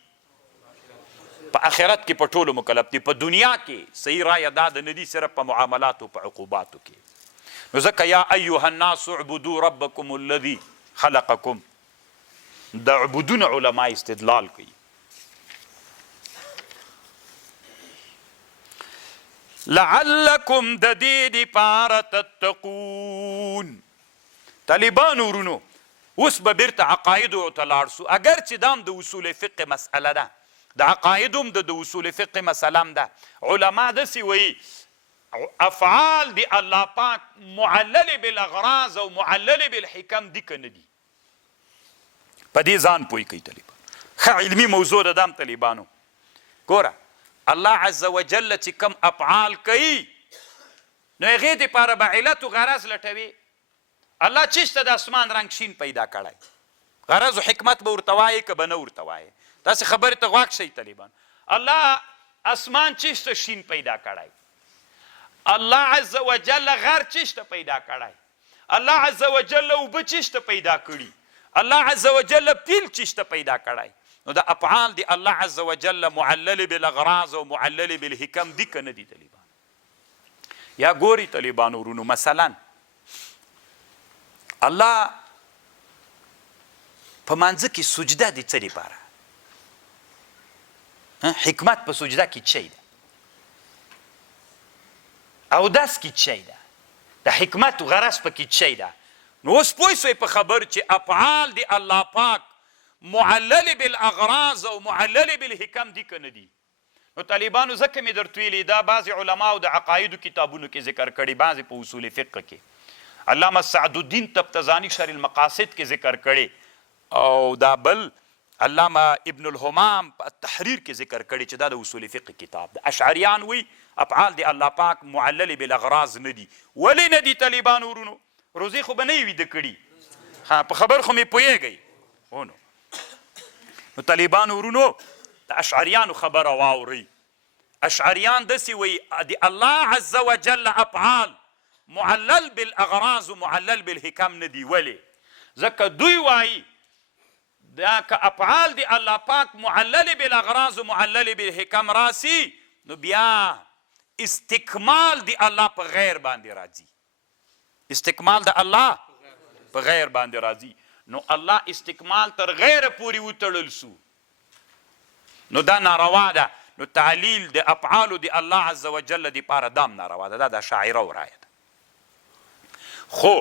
په آخرت کې په ټولو مکلف دي. په دنیا کې صحیح رایه دا ده نه دي، صرف په معاملاتو په عقوباتو کې. نو ځکه یا ایها الناس اعبدوا ربکم الذي خلقکم، د عبودونه علما استدلال کوي. لعلکم د دې دپاره تتقون. طالبانو ورونو اوس به بیرته عقایدو ته لاړ سو. اگر چې دا هم د اصول فقه مسئله ده، د عقایدو هم د اصول فقه مسله هم ده. علما داسې وایي افعال د الله پاک معلل بالاغراض او معلل بالحکم دي که نه دي؟ په دې ځان پوه کوي طالبان. ښه علمي موضوع ده دا هم طالبانو. ګوره الله عز وجل چې کم افعال کوي نو هغې دپاره به علت و غرض لټوي. الله چېشته د اسمان رنګ شین پیدا کړی، غرض و حکمت به ورته وایې که به نه ورته وایې؟ داسې خبرې ته غوږ شئ طالبان. الله اسمان چېشته شین پیدا کړی، الله عز وجل غر چېشته پیدا کړی، الله عز وجل اوبه چېشته پیدا کړي، الله عز وجل پیل چېشته پیدا کړی. نو د افعال دی الله عز وجل معلل بالاغراض او معلل بالحکم دي که نه دي طالبان؟ یا ګوري طالبانو ورونو مثلا الله په مانځه کې سجده دي څه دپاره؟ حکمت په سجده کې چی ده؟ اودس کې څه شی ده د حکمت غرض پکې څه شی ده نو اوس پوه سوی په خبر چې افعال د الله پاک معلل بالاغراض او معلل بالحکم دي که نه دي نو طالبانو ځکه مې درته ویلي دا بعضې علماو د عقایدو کتابونو کې ذکر کړي بعضې په اصول فقه کې علامه سعدالدین تبتزانی شرح المقاصد کې ذکر کړي او دا بل علامه ابن الهمام په التحریر کې ذکر کړي چې دا د اصول فقه کتاب ده اشعریان وی افعال د الله پاک معلل بالاغراض نه دي ولې نه دي طالبانو ورونو روزي خو به نه یې ویده کړي ها په خبر خو مې پوهېږئ نو طالبانو ورونو د اشعریانو خبره واورئ اشعریان داسې وایي د الله عز وجل افعال معلل بالاغراض و معلل بالحکم نه دي ولې ځکه دوی وایي دا که افعال د الله پاک معلل بالاغراض و معلل بالحکم راسي نو بیا استکمال د الله په غیر باندې راځي استکمال د الله په غیر باندې راځي نو الله استکمال تر غیره پورې وتړل سو نو دا ناروا ده نو تعلیل د افعالو د الله عز وجل دپاره دام ناروا ده دا د شاعره ورایه ده خو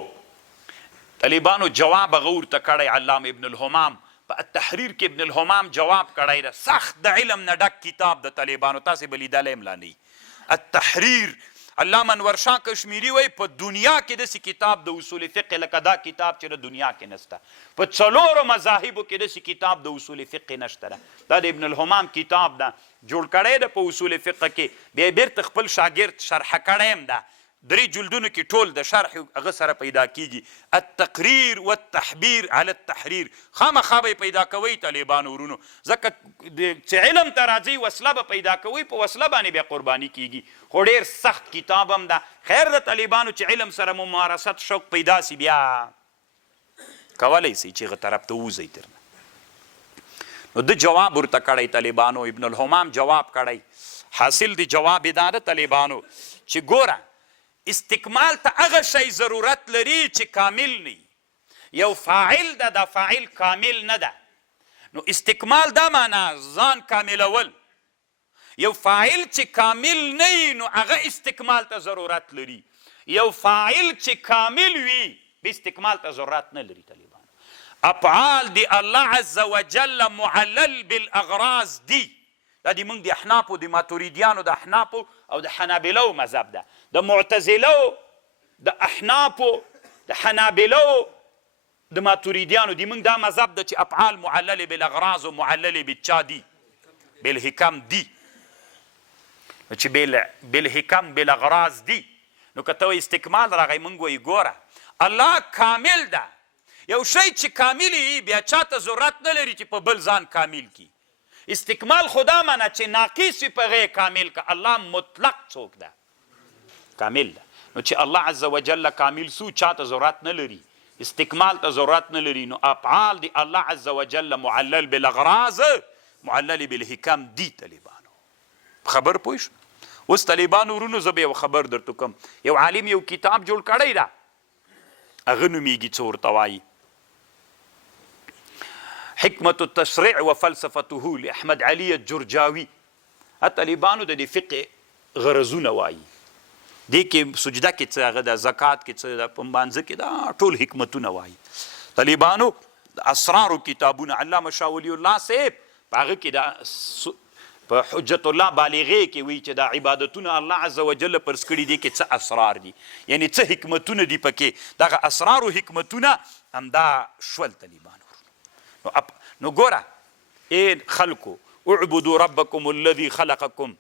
طالبانو جواب هغه ورته کړی علامه ابن الهمام په التحریر کې ابن الهمام جواب کړی ده سخت د علم نه ډک کتاب د طالبانو تاسې به لیدلی هم لا نه التحریر علامه انور شاه کشمیری وایي په دنیا کې داسې کتاب د اصول فقه لکه دا کتاب چې د دنیا کې نسته په څلورو مذاهبو کې داسې کتاب د اصول فقه نشته ده دا د ابن الهمام کتاب ده جوړ کړی ده په اصول فقه کې بیا یې بیرته خپل شاګرد شرحه کړی هم ده 3 جلدونو کې ټول د شرح هغه سره پیدا کیږي التقریر والتحبیر علی التحریر خامخا به یې پیدا کوئ طالبانو ورونو ځکه چې علم ته راځئ وسله به پیدا کوئ په وسله باندې بیا قرباني کیږي خو ډېر سخت کتاب هم ده خیر د طالبانو چې علم سره ممارست شوق پیدا سي بیا کولی سي چې هغه طرف ته ووځئ ترنه نو د جواب ورته کړی طالبانو ابن الهمام جواب کړی حاصل د جواب دا ده طالبانو چې ګوره استکمال ته هغه شی ضرورت لري چې کامل نه یو فاعل ده دا فاعل کامل نه ده نو استکمال دا معنا ځان کاملول یو فاعل چې کامل نه نو هغه استکمال ته ضرورت لري یو فاعل چې کامل وي به استکمال ته ضرورت نه لري طالبان افعال دی الله عز وجل معلل بالاغراض دی دا دی موږ د احنافو د ماتوریدیانو د احنافو او د حنابلو مذهب ده د معتزلو د احنافو د حنابلو د ماتوریدیانو دی موږ دا مذهب ده چې افعال معلل بالاغراض و معلل بالچا دي بالحکم دي چې بالحکم بالاغراض دي نو که ته استکمال راغی موږ وایي ګوره الله کامل ده یو شی چې کامل وي بیا چاته ضرورت نه لري چې په بل ځان کامل کی استکمال خدا مانا چې ناقص وي په غیر کامل که الله مطلق څوک ده کامل ده نو چې الله عز وجل کامل سو چاته ضرورت نه لري استکمال ته ضرورت نه لري نو افعال دی الله عز وجل معلل بالاغراض معلل بالحکم دي طالبانو خبر پوه شو اوس طالبانو ورونو زه به یو خبر درته کوم یو عالم یو کتاب جوړ کړی ده هغه نومیږي څه ورته وایي حکمت التشریع و فلسفته لاحمد علیه الجرجاوي طالبانو د دې فقه غرضونه وایي دې کې سجده کې څه هغه د زکات کې څه د په مانځه کې دا ټول حکمتونه وایي طالبانو د اسرارو کتابونه علامه شاه ولی الله صاحب په هغه کې دا په حجت الله بالغه کې وایي چې دا عبادتونه الله عز وجل پرس کړي دي کې څه اسرار دي یعنی څه حکمتونه دي پکې دغه اسرار او حکمتونه همدا شول طالبانو نو ګوره ای خلکو اعبدوا ربکم الذي خلقکم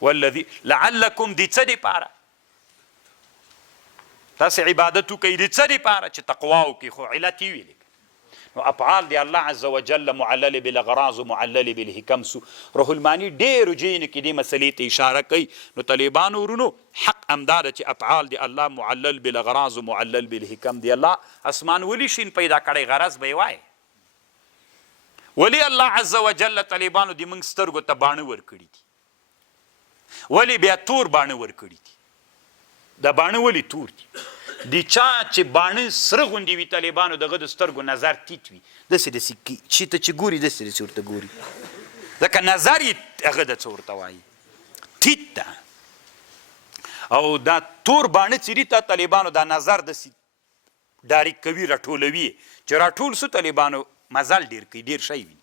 والذي لعلکم دی څه دپاره تاسې عبادت وکئ د څه دپاره چې تقوا وکړي خو علت یې ویلې نو افعال دی الله عز وجل معلل بالاغراض و معلل بالحکم سو روح المانی ډېرو ځایونو کې دې مسلې ته اشاره کوي نو طالبانو ورونو حق همدا ده چې افعال دی الله معلل بالاغراض و معلل بالحکم دی الله اسمان ولي شین پیدا کړی غرض به یې وایي ولي الله عز وجل طالبانو دې موږ سترګو ته باڼه ورکړي دي ولي بیا تور باڼه ورکړي دي دا باڼه ولي تور دي د چا چې باڼه سره غوندې وي طالبانو دغه د سترګو نظر ټیټ وي داسې داسې چې ته چې ګوري داسې داسې ورته ګوري ځکه نظر یې هغه ده څه ورته وایي ټیټ ده او دا تور باڼه څیري ته طالبانو دا نظر داسې ډاریک کوي راټولوي چې راټول سو طالبانو مزل ډېر کوي ډېر شی وي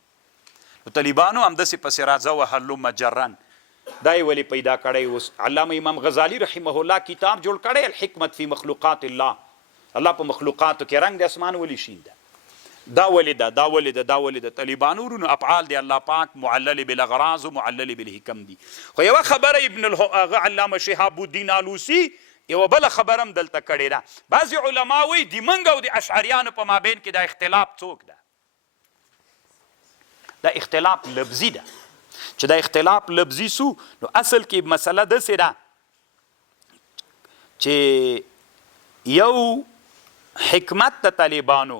نو طالبانو همداسې پسې راځه وهلو مجرن دا یې ولې پیدا کړی اوس علامه امام غزالی رحمه الله کتاب جوړ کړی الحکمت فی مخلوقات الله په مخلوقاتو کې رنګ د اسمان ولې شین ده دا ولې ده طالبانو ورونو افعال دی الله پاک معلل بالاغراض و معلل بالحکم دي خو یوه خبره علامه شهاب الدین آلوسی یوه بله خبره هم دلته کړې ده بعضې علما وایي د موږ او د اشعریانو په مابین کې دا اختلاف څوک ده دا اختلاف لفظي ده چې دا اختلاف لفظي سو نو اصل کې مسله داسې ده چې یو حکمت د طالبانو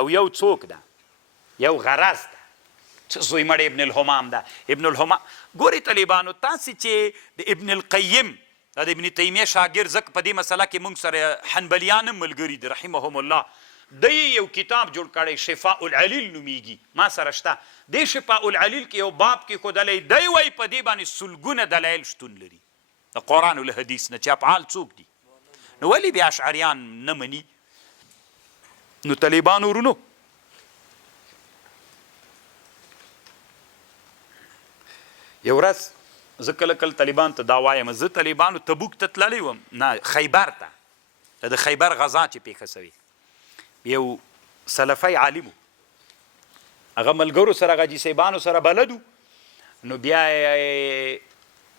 او یو څوک ده یو غرض ده زوی مړ ابن الهمام ده ابن الهمام ګوري طالبانو تاسې چې د ابن القیم دا د ابن تیمیه شاګرد ځکه په دې مسله کې موږ سره حنبلیان هم ملګري دي رحمهم الله دی یو کتاب جوړ کړی شفاء العلیل نومیږي ما سره شته دې شفاء العلیل کې یو باب کې ښودلی دی وایي په دې باندې سلګونه دلایل شتون لري د قرآن او له حدیث نه چې افعال څوک دي نو ولې بیا اشعریان نه مني نو طالبانو ورونو یو ورځ زه کله کله طالبانو ته دا وایم زه طالبانو تبوک ته تللی وم نه خیبر ته د خیبر غزا چې پیښه سوې یو سلفی عالم هغه ملګرو سره غاجي صاحبانو سره بلدو نو بیا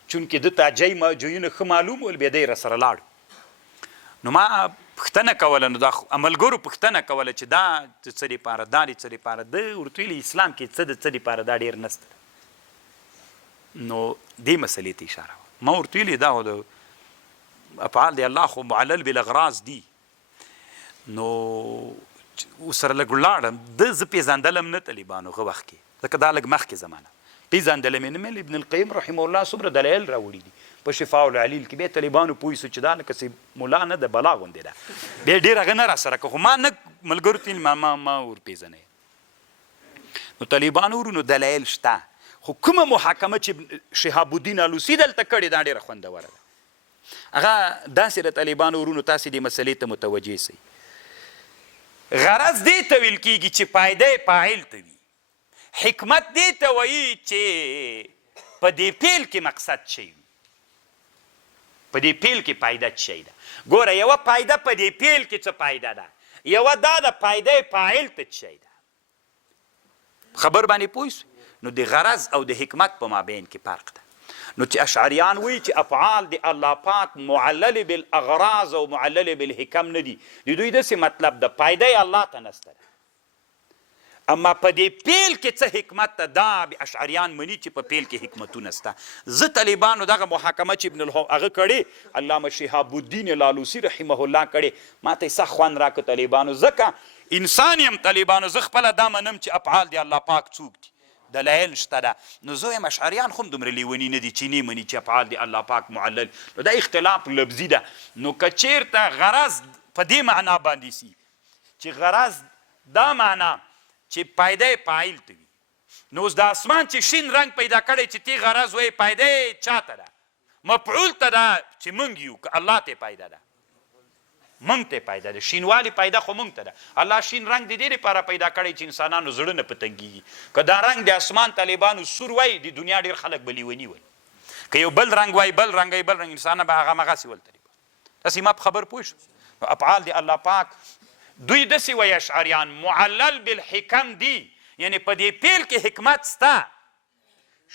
چونکې ده ته جویونه ښه معلوم ول بیا دی راسره لاړو نو ما پوښتنه کوله نو دا ملګرو پوښتنه کوله چې دا څه دپاره دا د څه دپاره ده ورته ویلي اسلام کې څه د څه دپاره دا ډېر نسته نو دې مسلې ته اشاره ما ورته ویلي دا د افعال دی الله خو معلل بالاغراض دي نو ورسره لږ ولاړم ده زه پېژندلم نه طالبانو هغه وخت کې ځکه دا لږ مخکې زمانه پېژندلم یې نه مې ابن القیم رحمه الله څومره دلایل راوړي دي په شفاء العلیل کې بیا طالبانو پوه سو چې دا لکه مولا نه د بلا غوندې ده بیا ډېر هغه نه راسره که خو ما نه ملګرو ته ما ورپېژنئ نو طالبانو ورونو دلایل شته خو کومه محاکمه چې شهاب الدین آلوسی دلته کړې دا ډېره خوندوره ده هغه داسې د طالبانو ورونو تاسې دې مسلې ته متوجه سئ غرض دې ته ویل کېږي چې فایده فاعل ته وي حکمت دې ته وایي چې په دې پیل کې مقصد شی وي په دې پیل کې فایده څه شی ده ګوره یوه فایده په دې پیل کې څه فایده ده یوه دا د فایده فاعل ته څه شی ده خبر باندې پوه سوی نو د غرض او د حکمت په مابین کې فرق ده نو چې اشعریان وایي چې افعال د الله پاک معلل بالاغراض او معلل بالحکم نه دي د دوی داسې مطلب ده فایده یې الله ته نسته ده اما په دې پیل کې څه حکمت ته دا اشعریان مني چې په پیل کې حکمتونه سته زه طالبانو دغه محاکمه چې ابن هغه کړې علامه شهاب الدین آلوسی رحمه الله کړې ما ته یې سخت خوند راکړه طالبانو ځکه انسان یم طالبانو زه خپله دا منم چې افعال د الله پاک څوک دي دلایل شته ده نو زه وایم اشعریان خو هم دومره لیوني نه دي چې نه مني چې افعال د الله پاک معلل نو دا اختلاف لفظي ده نو که چېرته غرض په دې معنا باندې سي چې غرض دا معنا چې پایده فاعل ته وي نو اوس د اسمان چې شین رنګ پیدا کړی چې تی غرض وایي پایده چاته ده مفعول ته ده چې موږ یو که الله ته پیدا ده موږ ته پیدا ده شینوالي پیدا خو موږ ته ده الله شین رنګ د دې لپاره پیدا کړی چې انسانانو زړه نه په تنګېږي که دا رنګ د اسمان طالبانو سور وایي د دنیا ډېر خلک به لیوني وایي که یو بل رنګ وایي بل رنګ انسانان به هغه مغسې ول طالبان تاسې ما په خبر پوه شو نو افعال د الله پاک دوی داسې وایي اشعریان معلل بالحکم دي یعنی په دې پیل کې حکمت سته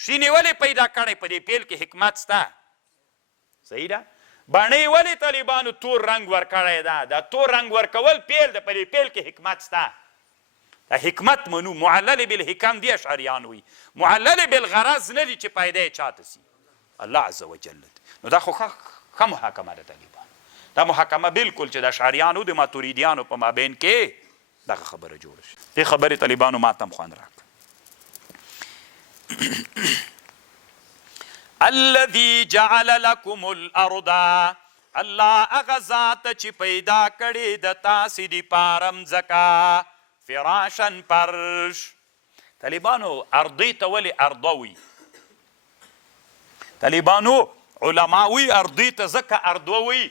شینې ولې پیدا کړی په دې پیل کې حکمت سته صحیح ده باڼې ولې طالبانو تور رنګ ورکړی ده دا تور رنګ ورکول پیل ده په دې پیل کې حکمت سته دا حکمت منو معلل بالحکم دي اشعریان وایي معلل بالغرض نه دي چې پیدا یې چاته سي الله عزوجل نو دا خو ښه محاکمه ده طالبان دا محاکمه بالکل چې د اشعریانو د ماتوریدیانو په مابین کې دغه خبره جوړه شي دې خبرې طالبانو ما ته هم خوند راکړه الذي جعل لكم الارض الله هغه ذات چې پیدا کړې د تاسې دپاره مځکه فراشن فرش طالبانو ارضی ته ولې ارضه وي طالبانو علما وی ارضی ته ځکه اردوه وی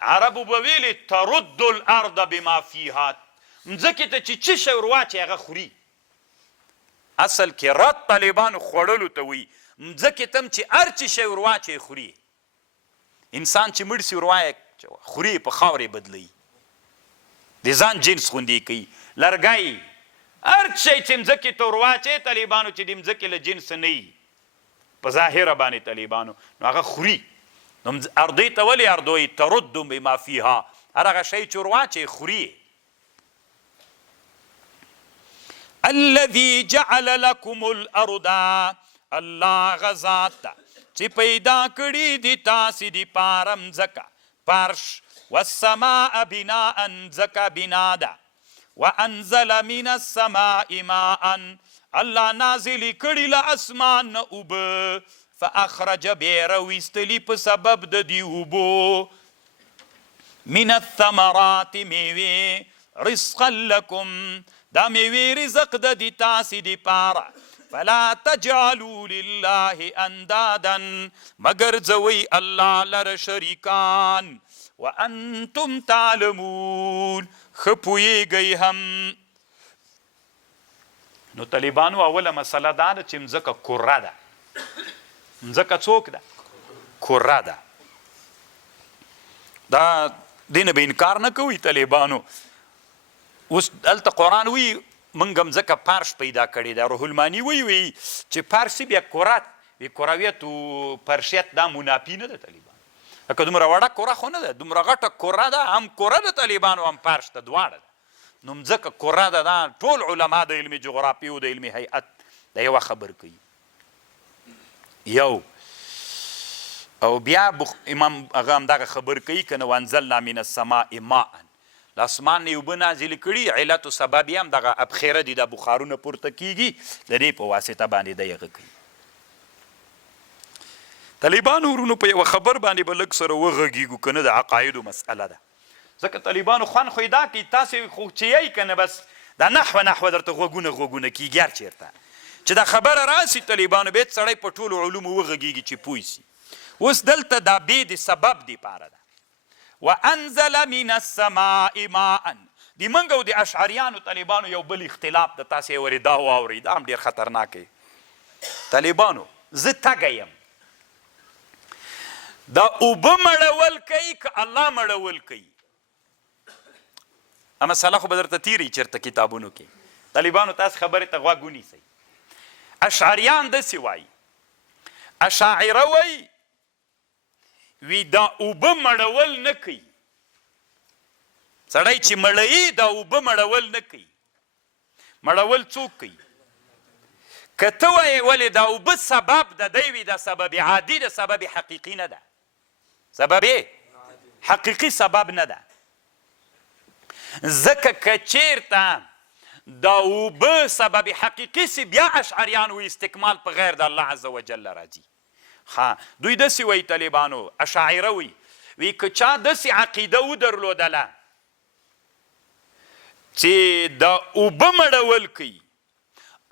عربو به ویلې ترد الارض بما فیها مځکې ته چې څه شی ورواچي هغه خوري اصل کې رد طالبانو خوړلو ته وي مځکې ته هم چې هر څه شی ورواچي خوري انسان چې مړ سي ورواچي خوري په خاورې بدلوي د ځان جنس خوندي کوي لرګی هر شی چې مځکې ته ورواچي طالبانو چې د مځکې له جنس نه وي په ظاهره باندې طالبانو نو هغه خوري نو ارضی ته ولې اردوی ترد بما فیها هر هغه شی چې ورواچي خوري الذي جعل لكم الارض الله غزات چې پیدا کړي دي تاسې د پاره مځکه فرش والسماء بناء مځکه بنا ده وانزل من السماء ماء الله نازل کړي له اسمان نه اوبه فاخرج بیا راویستلي په سبب د دې اوبو من الثمرات میوې رزقا لکم دا میوې رزق د دې تاسې دپاره فلا تجعلوا لله اندادا مگر ځوئ الله لره شریکان وانتم تعلمون ښه پوهیږئ هم نو طالبانو اوله مسله دا ده چې مځکه کره ده مځکه څوک ده کره ده دا دې نه به انکار نه کوي طالبانو اوس دلته قرآن وی موږ مځکه پارش پیدا کړې ده روح المانی وی چې پارسي بیا کرات وی کرویت و پرشیت دا منافي نه ده طالبان که دومره وړه کره خو نه ده دومره غټه کره ده هم کره ده طالبانو هم پارش ته دواړه ده نو مځکه کره ده دا ټول علما د علم جغرافي او د علم هیئت د یوه خبر کوي یو او بیا امام هغه همدغه خبر کوي که نه وانزلنا من السماء ماء د اسمان نه اوبه نازلې کړي علت و سبب یې هم دغه ابخیره دي دا بخارونه پورته کیږي د دې په واسطه باندې دی هغه کوي طالبانو ورونو په یوه خبر باندې به لږ سره وغږیږو که نه د عقایدو مسئله ده ځکه طالبانو خوند خو یې دا کوي تاسې خو چې یی که نه بس دا نحوه درته غوږونه کیږي هر چېرته چې دا خبره راسي طالبانو باید سړی په ټولو علومو وغږیږي چې پوه سي اوس دلته دا بې د سبب دپاره ده وانزل من السماء ماء د موږ او د اشعریانو طالبانو یو بل اختلاف د تاسې ورې دا واورئ دا هم ډېر خطرناک دی طالبانو زه تږی یم دا اوبه مړول کوي که الله مړول کوي مسله خو به درته تیری چېرته کتابونو کې طالبانو تاسې خبرې ته غوږ ونیسئ اشعریان داسې وایي اشاعره وایي وی دا اوبه مړول نه کوي سړی چې مړوي دا اوبه مړول نه کوي مړول څوک کوي که ته وایې ولې دا اوبه سبب د دی وي دا سبب عادي د سبب حقیقي نه ده سبب حقیقي سبب نه ده ځکه که چېرته دا اوبه سبب حقیقي سي بیا اشعریان وایي استکمال په غیر د الله عز وجل راځي دوی داسې وایي طالبانو اشاعره وی که چا داسې عقیده ودرلودله چې دا اوبه مړول کوي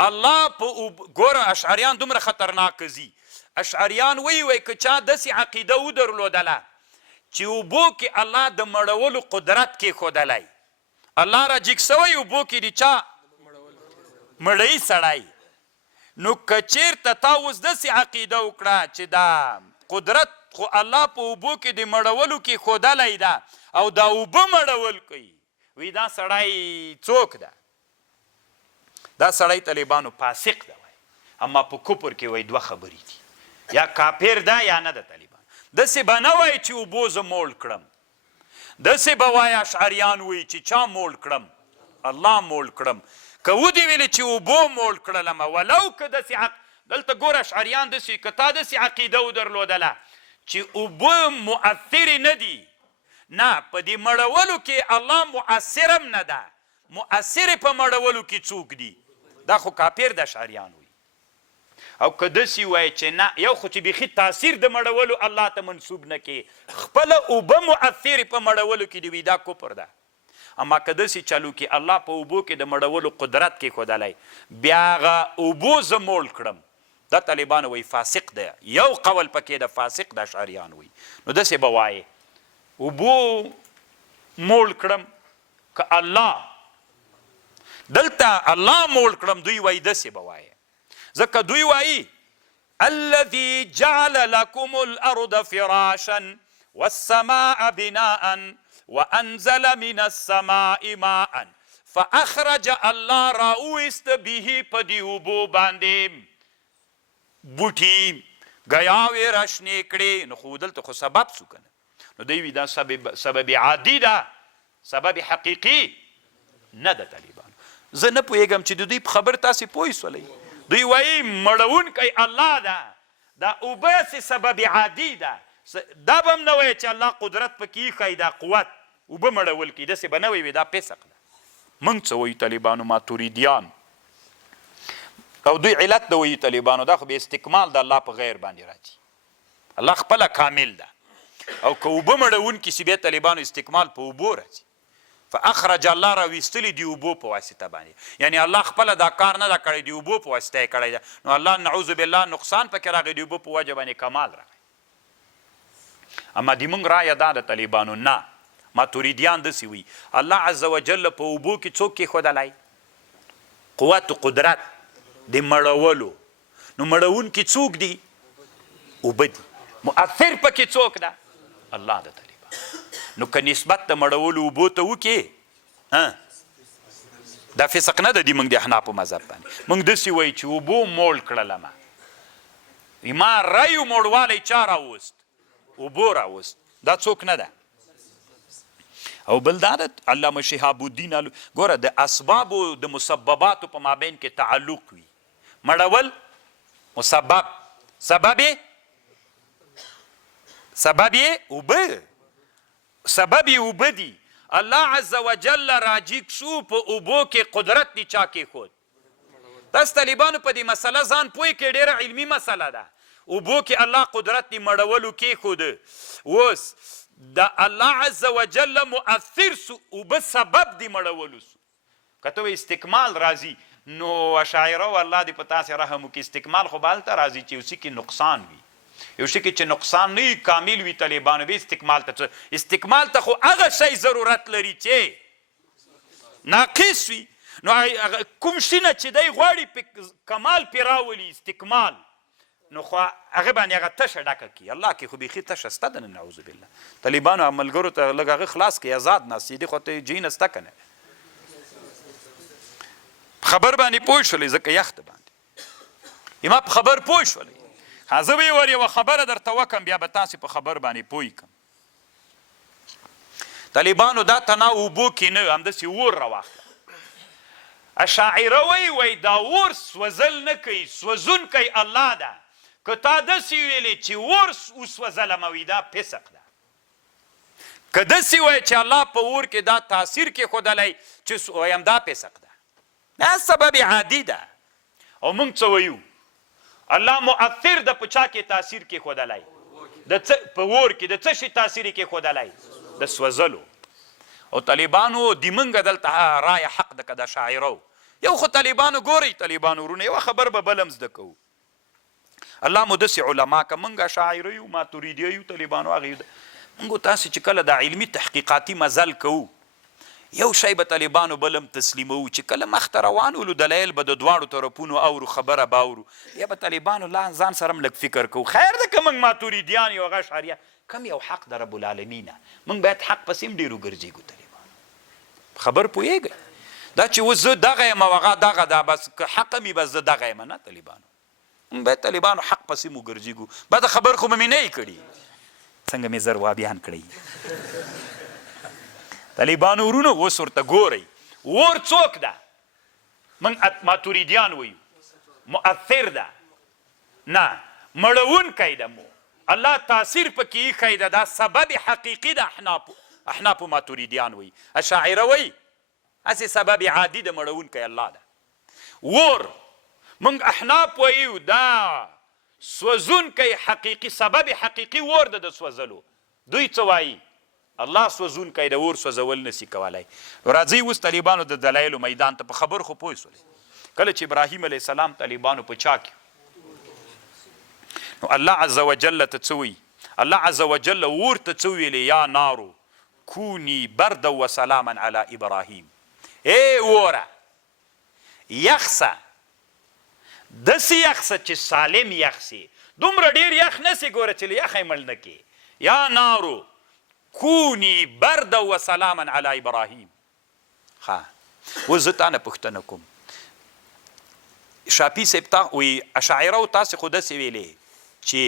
الله په ګوره اشعریان دومره خطرناک ځي اشعریان وایي که چا داسې عقیده ودرلودله چې اوبو کې الله د مړولو قدرت کېښودلی الله را جګ سوی اوبو کې د چا مړی سړی نو که چېرته تا اوس داسې عقیده وکړه چې دا قدرت خو الله په اوبو کې د مړولو کې ښودلی ده او دا اوبه مړول کوي وی دا سړی څوک ده دا سړی طالبانو فاسق ده وایي اما په کفر کې وایي دوه خبرې دي یا کافر ده یا نه ده طالبان داسې به نه وایي چې اوبو زه موړ کړم داسې به وایي اشعریان وایي چې چا موړ کړم الله موړ کړم که ودې ویلې چې اوبو موړ کړلمه ولو که داسې دلته ګوره اشعریان داسې که تا داسې عقیده ودرلودله چې اوبه مؤثرې نه دي نه په دې مړولو کې الله مؤثر هم نه ده مؤثرې په مړولو کې څوک دي دا خو کافر د اشعریان وي او که داسې وایي چې نه یو خو چې بیخي تاثیر د مړولو الله ته منسوب نه کې خپله اوبه مؤثرې په مړولو کې دي وي دا کفر ده اما که داسې چلو کې الله په اوبو کې د مړولو قدرت کېښودلی بیا هغه اوبو زه موړ کړم دا طالبانو وایي فاسق دی یو قول پکې د فاسق د اشعریان وایي نو داسې به وایې اوبو موړ کړم که الله دلته الله موړ کړم دوی وایي داسې به وایې ځکه دوی وایي الذي جعل لكم الأرض فراشا والسماء بناء وأنزل من السماء ماء فأخرج الله راوست به په دې اوبو باندې بوټي ګیاوې راشنې کړې نو خو دلته خو سبب سو که نه نو دوی وي دا سبب عادي ده سبب حقیقي نه ده طالبانو زه نه پوهېږم چې د دوی په خبر تاسې پوه سولئ دوی وایي مړونکی الله ده دا اوبه سې سبب عادي ده دا به هم نه وایي چې الله قدرت پکې ایښی دا قوت اوبه مړول کړي داسې به نه وایي دا فسق ده موږ څه وایو طالبانو ماتوریدیان او دوی علت د وایي طالبانو دا خو به استکمال د الله په غیر باندې راځي الله خپله کامل ده او که اوبه مړونکي سي بیا طالبانو استکمال په اوبو راځي فاخرج الله راویستلی دی اوبو په واسطه باندې یعنی الله خپله دا کار نه ده کړی دی اوبو په واسطه یې کړی ده نو الله نعوذ بالله نقصان پکې راغی دی اوبو په وجه باندې کمال راغی اما د موږ رایه دا د طالبانو نه ماتوریدیان داسې وي الله عز وجل په اوبو کې څوک کېښودلی قوت و قدرت د مړولو نو مړونکي څوک دي اوبه دي مؤثر پکې څوک ده الله د طالبان نو که نسبت د مړولو اوبو ته وکړې دا فسق نه ده دي موږ د احنافو مذهب باندې موږ داسې وایو چې اوبو موړ کړلمه ما رایو موړوالی چا راوست اوبو راوست دا څوک نه ده او بل دا ده علامه شهاب الدین ګوره د اسبابو د مسبباتو په مابین کې تعلق وي مړول مسبب سبب یې اوبه سبب یې اوبه دي الله عز وجل راجیک شو په اوبو کې قدرت دی چا کېښود تاسو طالبانو په دې مسله ځان پوه کې ډېره علمي مسله ده اوبو کې الله قدرت دی مړولو کېښوده اوس د الله عز وجل مؤثر سو اوبه سبب دی مړولو سو که ته استکمال راځي نو اشاعره والله دې په تاسې رحم وکړي استکمال خو به هلته راځي چې یو څه کې نقصان وي یو شي کې چې نقصان نه وي کامل وي طالبانو به استکمال ته خو هغه شی ضرورت لري چې ناقص وي نو کوم شي نه چې دی غواړي کمال پې راولي استکمال نو خو هغه باندې هغه تشه ډکه کړي الله کې خو بیخي تشه شته ده نه نعوذ بالله طالبانو ملګرو ته لږ هغه خلاص کړي آزاد ناست دي خو ته جی نسته که نه خبر باندې پوه شولې ځکه یخ ده باندې ما په خبر پوه شولې زه به یې ور یوه خبره درته وکړم بیا به تاسې په خبر باندې پوه کړم طالبانو دا تنها اوبو کې نه همداسې اور راواخله اشاعره وایي دا اور سوځل نه کوي سوځونکی الله ده که تا داسې ویلې چې اور وسوځلمه وي دا فسق ده که داسې وایي چې الله په اور کې دا تاثیر کېښودلی چې وایم دا فسق ده دا سبب عادي ده او موږ څه وایو الله مؤثر د په چا کې تاثیر کېښودلی په اور کې د څه شي تاثیر یې کېښودلی د سوځلو او طالبانو د موږ دلته رایه حق ده که د شاعرو یو خو طالبانو ګورئ طالبانو ورونه یوه خبر به بل هم زده کوو الله مو داسې علما که موږ شاعره یو ماتوریدیه یو طالبانو هغه یو موږ تاسې چې کله د علمي تحقیقاتي مزل کوو یو شی به طالبانو بل هم تسلیموو چې کله مخته روان ولو دلایل به د دواړو طرفونو اورو خبره به اورو یا به طالبانو لا ځان سره هم لږ فکر کوو خیر ده که موږ ماتوریدیان یو هغه اشعریه کم یو حق د رب العالمینه موږ باید حق پسې هم ډېر وګرځېږو طالبانو خبر پوهېږئ دا چې اوس زه دغه یم او هغه دغه ده بس که حقه مې بس زه دغه یم نه طالبانو موږ باید طالبانو حق پسې مو ګرځېږو بده خبر خو به مې نه یې کړي څنګه مې زر وابیان کړی طالبانو ورونو اوس ورته ګورئ اور څوک ده موږ ماتوریدیان وایو مؤثر ده نه مړونکی ده مو الله تاثیر پکې ایښی ده دا سبب حقیقي ده احنافو ماتوریدیان وایي اشاعره وایي هسې سبب عادي ده مړونکی الله ده اور موږ احناف وایو دا سوځونکی حقیقي سبب حقیقي اور ده د سوځلو دوی څه وایي الله سوځونکی د اور سوځول نسي کولی راځئ اوس طالبانو د دلایلو میدان ته په خبر خو پوه سولې کله چې ابراهیم علیه السلام طالبانو په چا کې نو الله عز وجل ته څه وایي؟ الله عز وجل اور ته څه ویلې؟ یا نارو کونی بردا وسلاما علی ابراهیم. ای اوره یخ داسې یخ شه چې سالم یخ سي، دومره ډېر یخ نه سي ګوره چې له یخه یې مړ نه کړي. یا نارو کونی بردا وسلاما علی ابراهیم. ښه اوس زه تا نه پوښتنه کوم، شاپي صاحب تا وایي اشاعرو تاسې خو داسې ویلې چې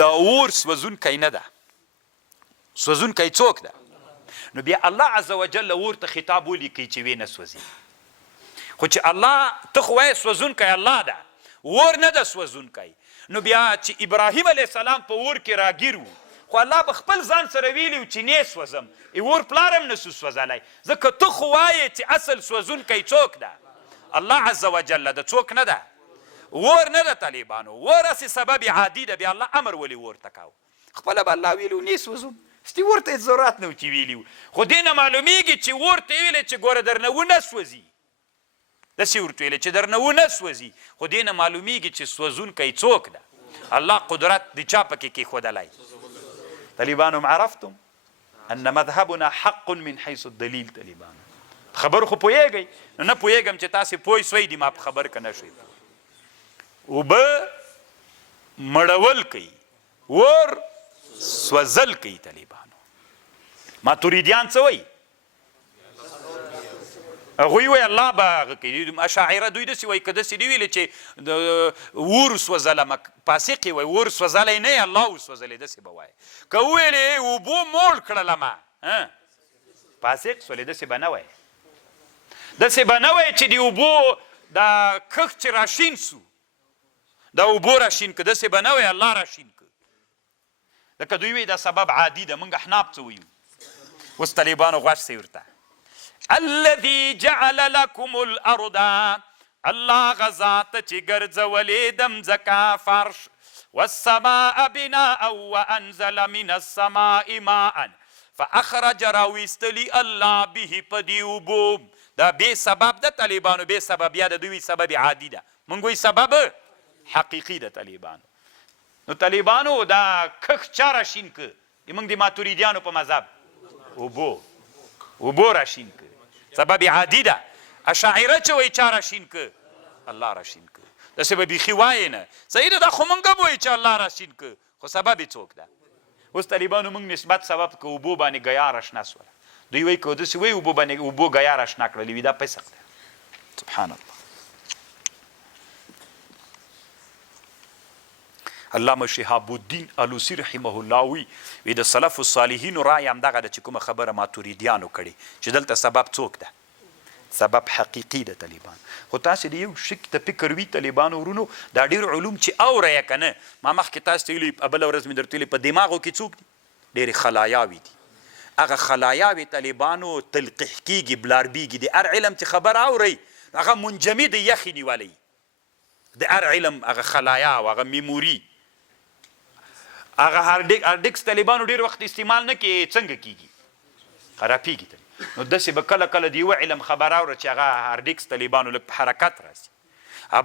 دا اور سوځونکی نه ده، سوځونکی څوک ده؟ نو بیا الله عز وجل اور ته خطاب ولیکي چې وی نه سوځي. خو چې الله ته خو وایې سوځونکی الله ده، اور نه ده سوځونکی. نو بیا چې ابراهیم علیه السلام په اور کې راګیر و، خو الله په خپل ځان سره ویلي و چې نه سوځم، اور پلار هم نه سو سوځلی، ځکه ته خو وایې چې اصل سوځونکی څوک ده؟ الله عز وجل ده، څوک نه ده. اور نه ده طالبانو، اور هسې سبب عادي ده. بیا الله امر ولې اور ته کاو؟ خپله به الله ویلي و نه سوځم، ستی اور ته هېڅ ضرورت نه و چې ویلي و. خو دې نه معلومیږي چې اور ته یې ویلې چې ګوره درنه ونه سوځي، داسې ورته ویلې چې درنه ونه سوځي، خو دې نه معلومیږي چې سوځونکی څوک ده. الله قدرت د چا پکې کېښودلی؟ طالبانو عرفتم ان مذهبنا حق من حيث الدلیل. طالبانو خبر خو پوهېږئ؟ نو نه پوهېږم چې تاسې پوه سوی دي ما په خبر که نه شوئ. اوبه مړول کوي، اور سوځل کوي. طالبانو ماتوریدیان څه وایي؟ هغوی وایي الله به هغه کوي. اشاعره دوی داسې وایي که داسې دي ویلې چې اور سوځلمه، فاسق یې وایي اور سوځلی نه یې الله وسوځلی، داسې به وایي. که وویلې اوبو موړ کړلمه فاسق سولې، داسې به نه وایي. داسې به نه وایي چې د اوبو دا کښ چې راشین سو، دا اوبو راشین که، داسې به نه وایي الله راشین که. لکه دوی وایي دا سبب عادي ده. موږ احناف څه وایو؟ اوس طالبانو غوږ سئ ورته. الذي جعل لكم الارض، الله غزات چې ګرځولې د مځکه فرش، والسماء بناء وانزل من السماء ماء فاخرج راویستلی الله به په دې اوبو. دا بې سبب ده طالبانو، بې سبب یا د دوی سبب عادي ده، موږ وایي سبب حقیقي ده. طالبانو نو طالبانو دا کښ چا راشین که؟ موږ د ماتوریدیانو په مذهب اوبو راشین که، سبب عادي ده. اشاعره چې وایي چا راشین که؟ الله راشین که. داسې به بیخي وایې نه، صحیح ده، دا خو موږ هم وایي چې الله راشین که، خو سبب یې څوک ده؟ اوس طالبانو موږ نسبت سبب که اوبو باندې ګیا راشنه سوله، دوی وایي که داسې وایي اوبو باندې اوبو ګیا راشنه کړلې وي، دا فسق ده. سبحان الله. علامه شهاب الدین الوسی رحمه الله وی د سلف الصالحینو رای همدغه ده چې کومه خبره ماتوریدیانو کړې چې دلته سبب څوک ده؟ سبب حقیقي ده. طالبان خو تاسې د یو شي ته فکر وي طالبانو ورونو، دا ډېر علوم چې اورئ که نه، ما مخکې تاسو ته ویلي بله ورځ مې درته ویلي په دماغو کې څوک دي؟ ډېرې خلایاوې دي. هغه خلایاوې طالبانو تلقیح کېږي، بلاربېږي. د هر علم چې خبر اورئ هغه منجمد یخې نیولی، د هر علم هغه خلایا او هغه میموري هغه هارډیکس طالبانو ډیر وخت استعمال نه کوي، څنګه کیږي؟ خرابېږي. نو داسې به کله کله د یوه علم خبر اوره چې هغه هارډیکس طالبانو لږ په حرکت راسي،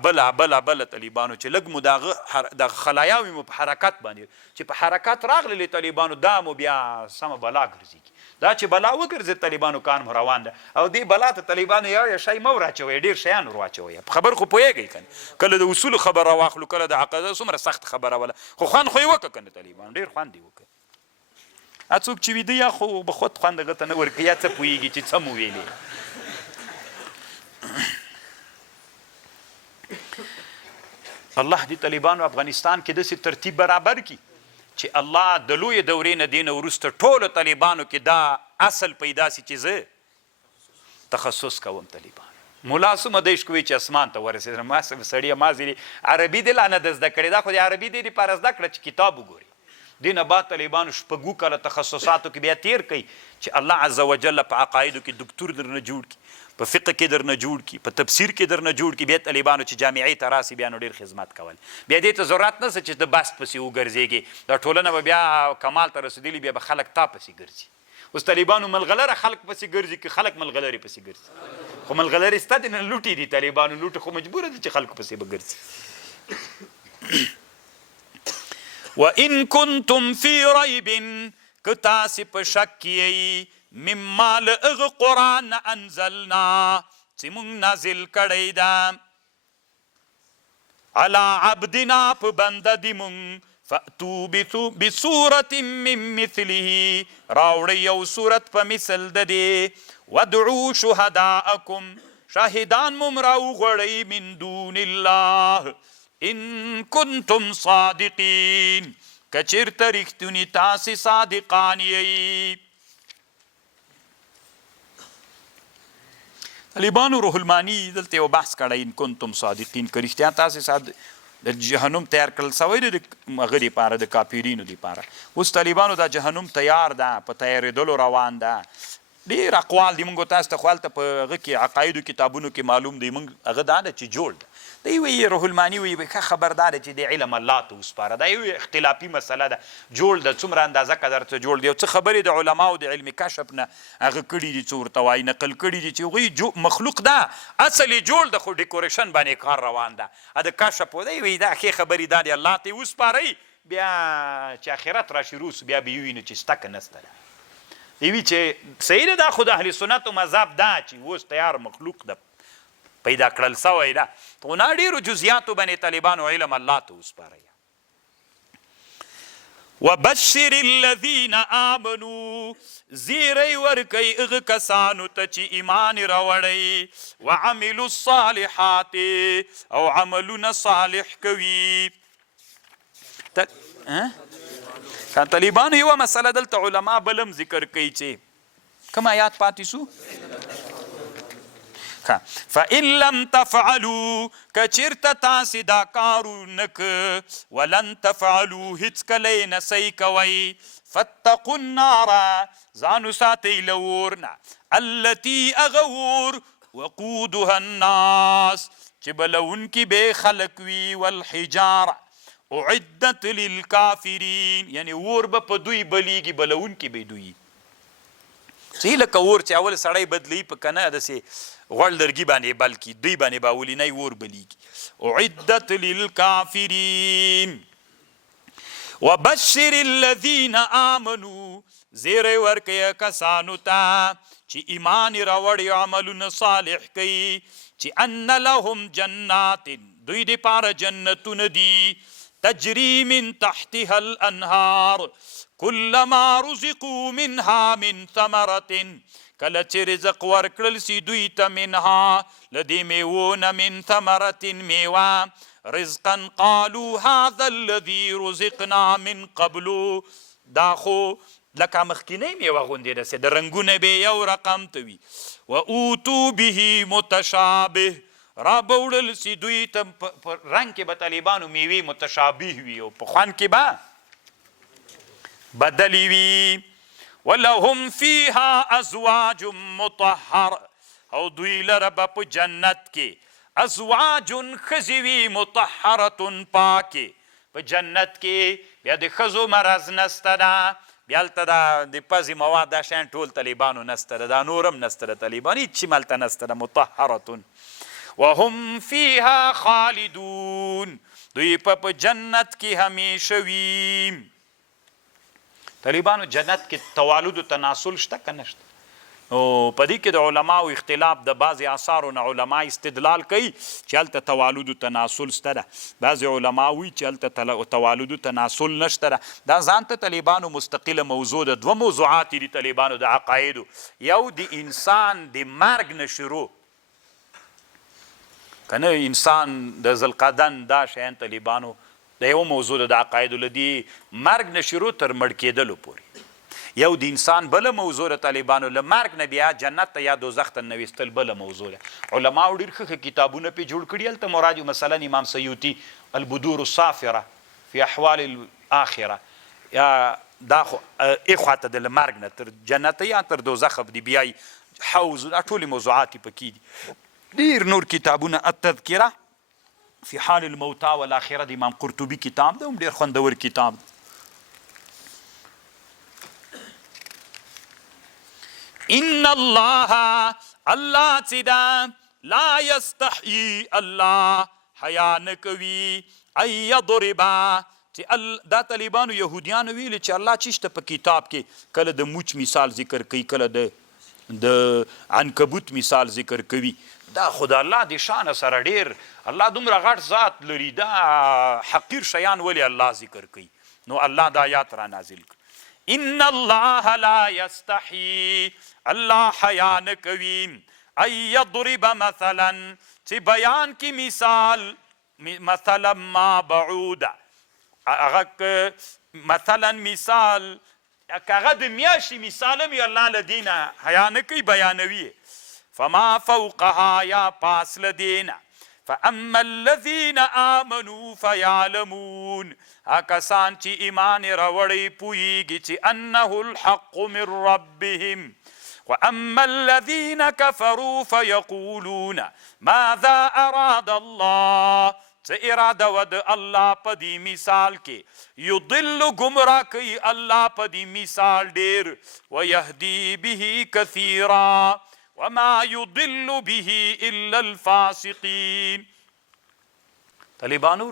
بله طالبانو چې لږ مو د خلایاوې مو په حرکت باندې چې په حرکت راغللې طالبانو، دا مو بیا سمه بلا ګرځېږي. دا چې بلا وګرځېد طالبانو کار مو روان ده، او دې بلا ته طالبانو یو شی مه ور اچوئ، ډېر شیان ور واچوئ. په خبر خو پوهېږئ که نه، کله د اصولو خبر راواخلو، کله د عقیده څومره سخت خبره وله، خو خوند خو یې وکړه که نه طالبانو، ډېر خوند یې وکړه. څوک چې ویده یا خو به خود خوند هغه ته نه ورکوي، یا څه پوهېږي چې څه مو ویلې. الله دې طالبانو افغانستان کې داسې ترتیب برابر کړي چې الله د لویې دورې نه دې نه وروسته ټولو طالبانو کې دا اصل پیدا سي چې زه تخصص کوم. طالبان ملا څومره دیش کوي چې اسمان ته ورسېدم، ما سړیه ما ځینې عربي دې لا نه ده زده کړې، دا خو د عربي دې دپاره زده کړه چې کتاب وګوري. دې نه بعد طالبانو شپږو کاله تخصصاتو کې بیا تیر کوي چې الله عز وجل په عقایدو کې دکتور درنه جوړ کړي، په فقه کې درنه جوړ کړي، په تفسیر کې درنه جوړ کړي. بیا طالبانو چې جامعې ته راسي بیا نو ډېر خدمت کول، بیا دې ته ضرورت نشته چې ته بست پسې وګرځېږې، دا ټولنه به بیا کمال ته رسېدلي، بیا به خلک تا پسې ګرځي. اوس طالبانو ملغلره خلک پسې ګرځي که خلک ملغلرې پسې ګرځي؟ خو ملغلرې سته دي نه، لوټې دي طالبانو، لوټې خو مجبوره دي چې خلکو پسې به ګرځي. وان کنتم فی ریب که تاسې په شک کې یئ مما له هغه قرآن انزلنا چې موږ نازل کړی ده علی عبدنا په بنده د موږ فأتو بصورة من مثله راوړئ یو صورت په مثل د دې ودعو شهداءکم شاهدان مو راوغواړئ من دون الله ان کنتم صادقین که چېرته رښتوني تاسې صادقان یئ. طالبانو روح المانی دلته یو بحث کړی ان کنتم صادقین که رښتیا تاسې د جهنم تیار کړل سوی دی د هغه دپاره د کافرینو دپاره. اوس طالبانو دا جهنم تیار ده په تیارېدلو روان ده. ډېر اقوال دي موږ تاسو ته خو هلته په هغه کې عقایدو کتابونو کې معلوم دی موږ هغه دا ده چې جوړ ده. دی وایي روح المانی وایي ښه خبردار دی چې د علم الله ته وسپاره. دا یو اختلافي مسله ده جوړ ده څومره اندازه قدر ته جوړ دی. او څه خبرې د علماو د علم کشف نه هغه کړي دي څه ورته وایي نقل کړي دي چې هغوی مخلوق ده اصل یې جوړ ده خو ډیکوریشن باندې کار روان ده د کشف دی وایي دا ښې خبرې دا دی الله ته یې وسپارئ بیا چې آخرت راشي روس بیا به یې ووینو چې ستکه نسته ده. وی چې صحیح ده دا خو د اهل سنتو مذهب ده چې اوس تیار مخلوق ده پیدا کړل سوی ده خو نه ډېرو جزیاتو باندې طالبانو علم الله ته وسپارئ. وبشر الذین آمنوا زیری ورکئ هغه کسانو ته چې ایمان راوړئ وعملوا الصالحات او عملونه صالح کوي. طالبانو یوه مسله دلته علما بلم ذکر کوي چې کوم آیات پاتې سو فإن لم تفعلوا که چېرته تاسې دا کار ونه که ولن تفعلوا هېڅکله یې نسئ کوئ فاتقوا النار ځان وساتئ له اور نه التي هغه اور وقودها الناس چې بلونکي به یې خلک وي والحجاره اعدت للکافرین یعنی اور به په دوی بلیږي بلونکي به دوی صحیح لکه اور چې اول سړی بدلی په کنه داسې غوړ لرګي باندې بلکې دوی باندې به اولینی اور بلیږي اعدت للکافرین. وبشر الذین آمنوا زیری ورکئ کسانو ته چې ایمان راوړي عملونه صالح کوي چې ان لهم جنات دوی دپاره جنتونه دي تجری من تحتها الانهار كلما رزقوا منها من ثمرة کله چې رزق ورکړل سي دوی ته منها له دې میوو نه من ثمرة میوه رزقا قالوا هذا الذي رزقنا من قبل دا خو لکه مخکینۍ میوه غوندې داسې د رنګونه به یو رقم ته وي واوتوا به متشابه را به وړل سي دوی ته په رنګ کې به طالبانو میوې متشابه وي او په خوند کې به بدلی وي ولهم فیها ازواج مطهر او دوی لره به په جنت کې ازواج ښځې وي مطهرة پاکې په جنت کې بیا د ښځو مرض نسته ده بیا هلته د پزې مواد دا شیان ټول طالبانو نسته ده دا نور هم نسته ده طالبان هېڅ شي هلته نسته ده مطهرة وهم فیها خالدون دوی په جنت کې همیشه وي. طالبانو جنت کې توالد و تناسل شته که نشته؟ نو په دې کې د علماو اختلاف د بعضې اثارو نه علما استدلال کوي چې هلته توالد و تناسل شته ده. بعضې علما وایي چې هلته توالد و تناسل نشته ده. دا ځان ته طالبانو مستقله موضوع ده. دوه موضوعات دي طالبانو د عقایدو. یو د انسان د مرګ نه شروع که نه انسان د ذوالقدن دا شیان طالبانو د یو موضوع د عقایدو له دې مرګ نه شروع تر مړ کېدلو پورې. یو د انسان بله موضوع د طالبانو له مرګ نه بیا جنت ته یا دوزخ ته نویستل بله موضوع ده. علماو ډېر ښه کتابونه پرې جوړ کړي. هلته مراد مثلا امام سیوطي البدور الصافره فی احوال الاخره یا دا خو اخواته د له مرګ نه تر جنت یا تر دوزخ دی بیا حوض دا ټولې موضوعات یې پکې دي. ډېر نور کتابونه التذکره فی حال الموتا والاخره د امام قرطبي کتاب ده هم ډېر خوندور کتاب ده. ان الله الله چې ده لا یستحیي الله حیا نه کوي ان یضربا چې دا طالبانو یهودیانو ویلي چې الله چیشته په کتاب کې کله د موچ مثال ذکر کوي کله د عنکبوت مثال ذکر کوي دا خو د الله د شان سره ډیر الله دومره غټ ذات لري دا حقیر شیان ولې الله ذکر کوي نو الله دا آیات را نازل کړ ان الله لا یستحی الله حیا نه کوي ان یضرب مثلا چې بیان کی مثال مثلا ما بعوده هغه مثلا مثال هغه د میاشتې مثال هم الله له دینه حیا نه کوي بیانوي فما فوقها یا پاس له دینه فاما الذین آمنوا فیعلمون کسان چې ایمان راوړی پوهیږي چې انه الحق من ربهم واما الذین کفروا فیقولون ماذا اراد الله څه اراده و د الله په دې مثال کې یضل ګمراه کوي الله په دې مثال ډیر ویهدي به کثیرا وما یضل به الا الفاسقین طالبانو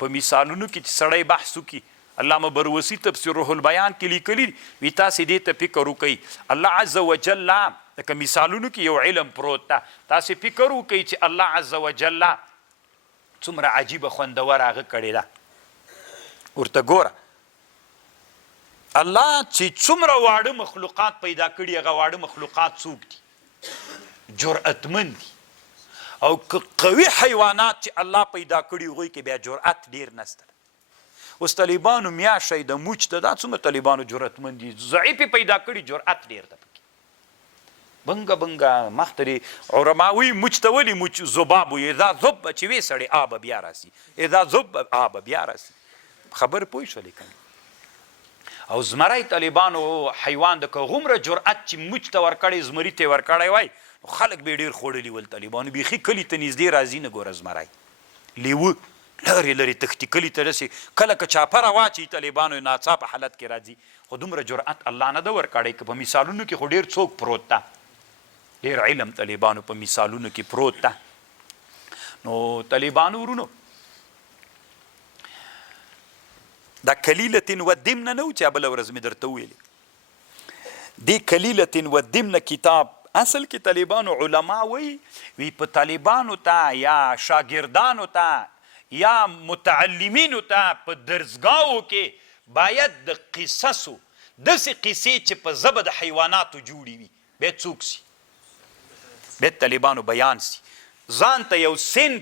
په مثالونو کې چې سړی بحث وکړي علامه بروسی تفسیر روح البیان کې لیکلي وي تاسې دې ته فکر وکړئ الله عز وجل لکه مثالونو کې یو علم پروت ده تاسې فکر وکړئ چې الله عز وجل څومره عجیبه خوندور هغه کړې ده ورته ګوره الله چې څومره واړه مخلوقات پیدا کړي هغه واړه مخلوقات څوک دي جرأتمند دي او قوي حیوانات چې الله پیدا کړي هغوی کې بیا جرأت ډیر نسته اوس طالبانو میاشی د موچ ته دا څومره طالبانو جرأتمند دي ضعیفې پیدا کړي جرأت ډیر ده پکې بنګه بنګه مخترې علماوي موچ ته ولې موچ ذباب وي اذا ذب چې وی سړی آب بیا راسي اذا ذب آب بیا راسي خبر پوه شولې کنه او زمری طالبانو حیوان د که غومره جرأت چې موچ ته ورکړی زمري ته ورکړی وای خلک به ډیر خوړلي ول طالبانو بیخي کلي ته نږدې راځي نه ګوره زمری لیوه لرې لرې تښتي کلي ته رسې کله که چاپه راواچي طالبانو ناڅاپه حالت کې راځي خو دومره جرأت الله نه ده ورکړی که په مثالونو کې خو ډېر څوک پروت ده ډېر علم طالبانو په مثالونو کې پروت ده نو طالبانو ورونو دا کلیلة والدمنه نه و چې بله ورځ مې درته ویلې دې کلیلة والدمنه کتاب اصل کې طالبانو علما وی په طالبانو ته یا شاگردانو ته یا متعلمینو ته په درسګاهو کې باید د قصصو داسې قصې چې په ژبه د حیواناتو جوړې وي باید څوک سي باید طالبانو بیان سي ځان ته یو سن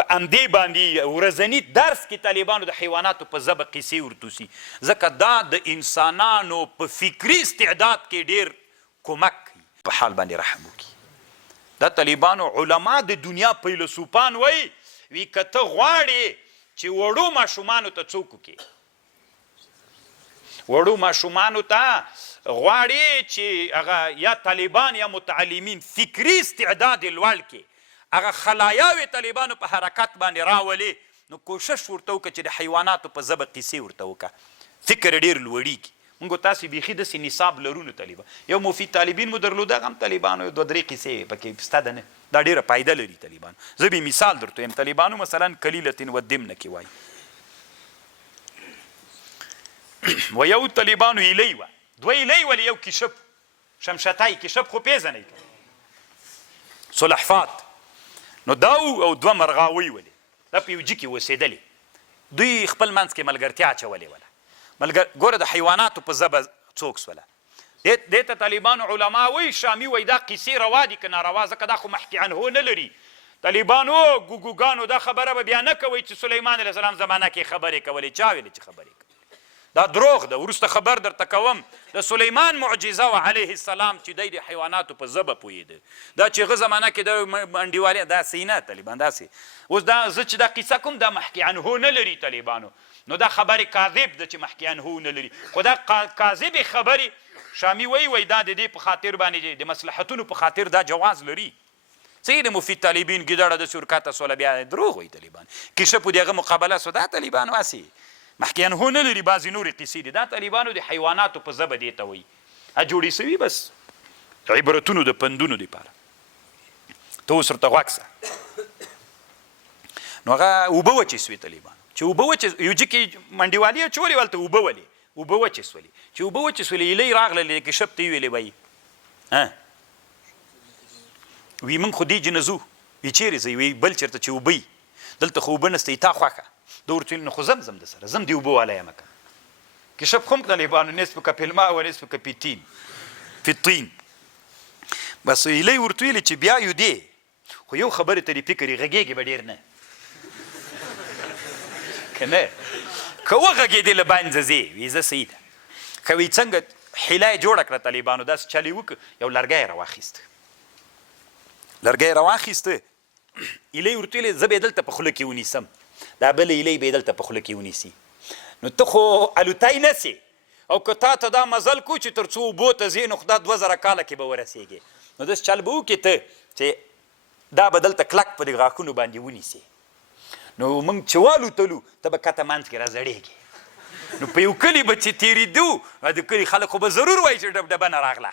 په همدې باندې ورځني درس کې طالبانو د حیواناتو په ژبه قصې ورته سي ځکه دا د انسانانو په فکري استعداد کې ډېر کومک کوي په حال باندې رحم وکړي دا طالبانو علما د دنیا فیلسوفان وی که ته غواړې چې وړو ماشومانو ته څوک وکړي وړو ماشومانو ته غواړې چې هغه یا طالبان یا متعلمین فکري استعداد یې لوړ کړي هغه خلایاوې طالبانو په حرکت باندې راولې نو کوشش ورته وکړه چې د حیواناتو په ژبه قصې ورته وکړه فکر ډېر لوړېږي موږ تاسې بیخي داسې نصاب لرو طالبان یو مفید طالبین مو درلوده هغه هم طالبانو دوه درې قصې پکې سته ده نه دا ډېره فایده لري طالبانو زه به مثال درته یم طالبانو مثلا کلیلة والدمنه کې وایي و یو طالبانو ایلی وه دوه ایلی ولې یو کشپ شمشتای کشپ خو پیژنئ سلحفات نو دا او دوه مرغاوۍ ولې دا په یو جي کې اوسېدلې دوی خپل منځ کې ملګرتیا اچولې وله ګوره د حیواناتو په ژبه څوک سوله دې ته طالبانو علما وایي شامي وایي دا قصې روا دي که ناروا ځکه دا خو محکي عنهو نه لري طالبانو ګوګوګانو دا خبره به بیا نه کوئ چې سلیمان علیه السلام زمانه کې خبرې کولې چا ویلې چې خبرې کولې دا دروغ ده وروسته خبر درته کوم د سلیمان معجزه و علیه السلام چې دی د حیواناتو په ژبه پوهېده دا چې هغه زمانه کې د انډیوالي داسې نه طالبان داسې اوس دا زه چې دا قصه کوم دا محکي عنهو نه لري طالبانو نو دا خبرې کاذب ده چې محکي عنهو نه لري خو دا کاذبې خبرې شامي وایي دا د دې په خاطر باندې د مصلحتونو په خاطر دا جواز لري څه د مفید طالبین ګیدړه د سورکاته سوله بیا دروغ وایي طالبان کشپ د هغه مقابله سو دا طالبان واسي محکي عنهو نه لري بعضې نورې قصې دي دا طالبانو د حیواناتو په ژبه دې ته وایي جوړې سوي بس عبرتونو د پندونو دپاره ته اوس ورته غوږ سه نو هغه اوبه وچې سوې طالبانو چې چې اوبه یو ځای کې منډیوالي اچولې هلته اوبه وچې سولې چې اوبه وچې سولې ایلۍ راغله کشپ ته یې ویلې وایي وی موږ خو دې جنه ځو وی چیرې ځئ وی بل چېرته چې اوبه وي دلته خو اوبه نسته تا خوښه ده ورته ویل نو خو زم د سره زم دې اوبه والی یم که کشپ خو هم طالبانو نسبک فی الماء و نسبک فی الطین بس ایلۍ ورته ویلې چې بیا یو دی خو یو خبرې ته دې فکر یې غږېږي به ډېر نه که نه که وغږېدې له باندې ځې وی زه صحیح ده که وی څنګه حیله یې جوړه کړه طالبانو داسې چل یې وکړه یو لرګی یې راواخیسته ایلۍ ورته ویلې زه به یې دلته په خوله کې ونیسم دا بله ایلۍ به یې دلته په خوله کې ونیسي نو ته خو الوتی نسې او که تا ته دا مزل کو چې تر څو اوبو ته ځې نو خو دا 2000 کاله کې به ورسېږې نو داسې چل به وکړې ته چې دا به دلته کلک په دې غاښونو باندې ونیسې نو موږ چې والوتلو ته به کته منځ کې رازړېږې نو په یو کلي به چې تېرېدو د کلي خلک خو به ضرور وایي چې ډبډبه نه راغله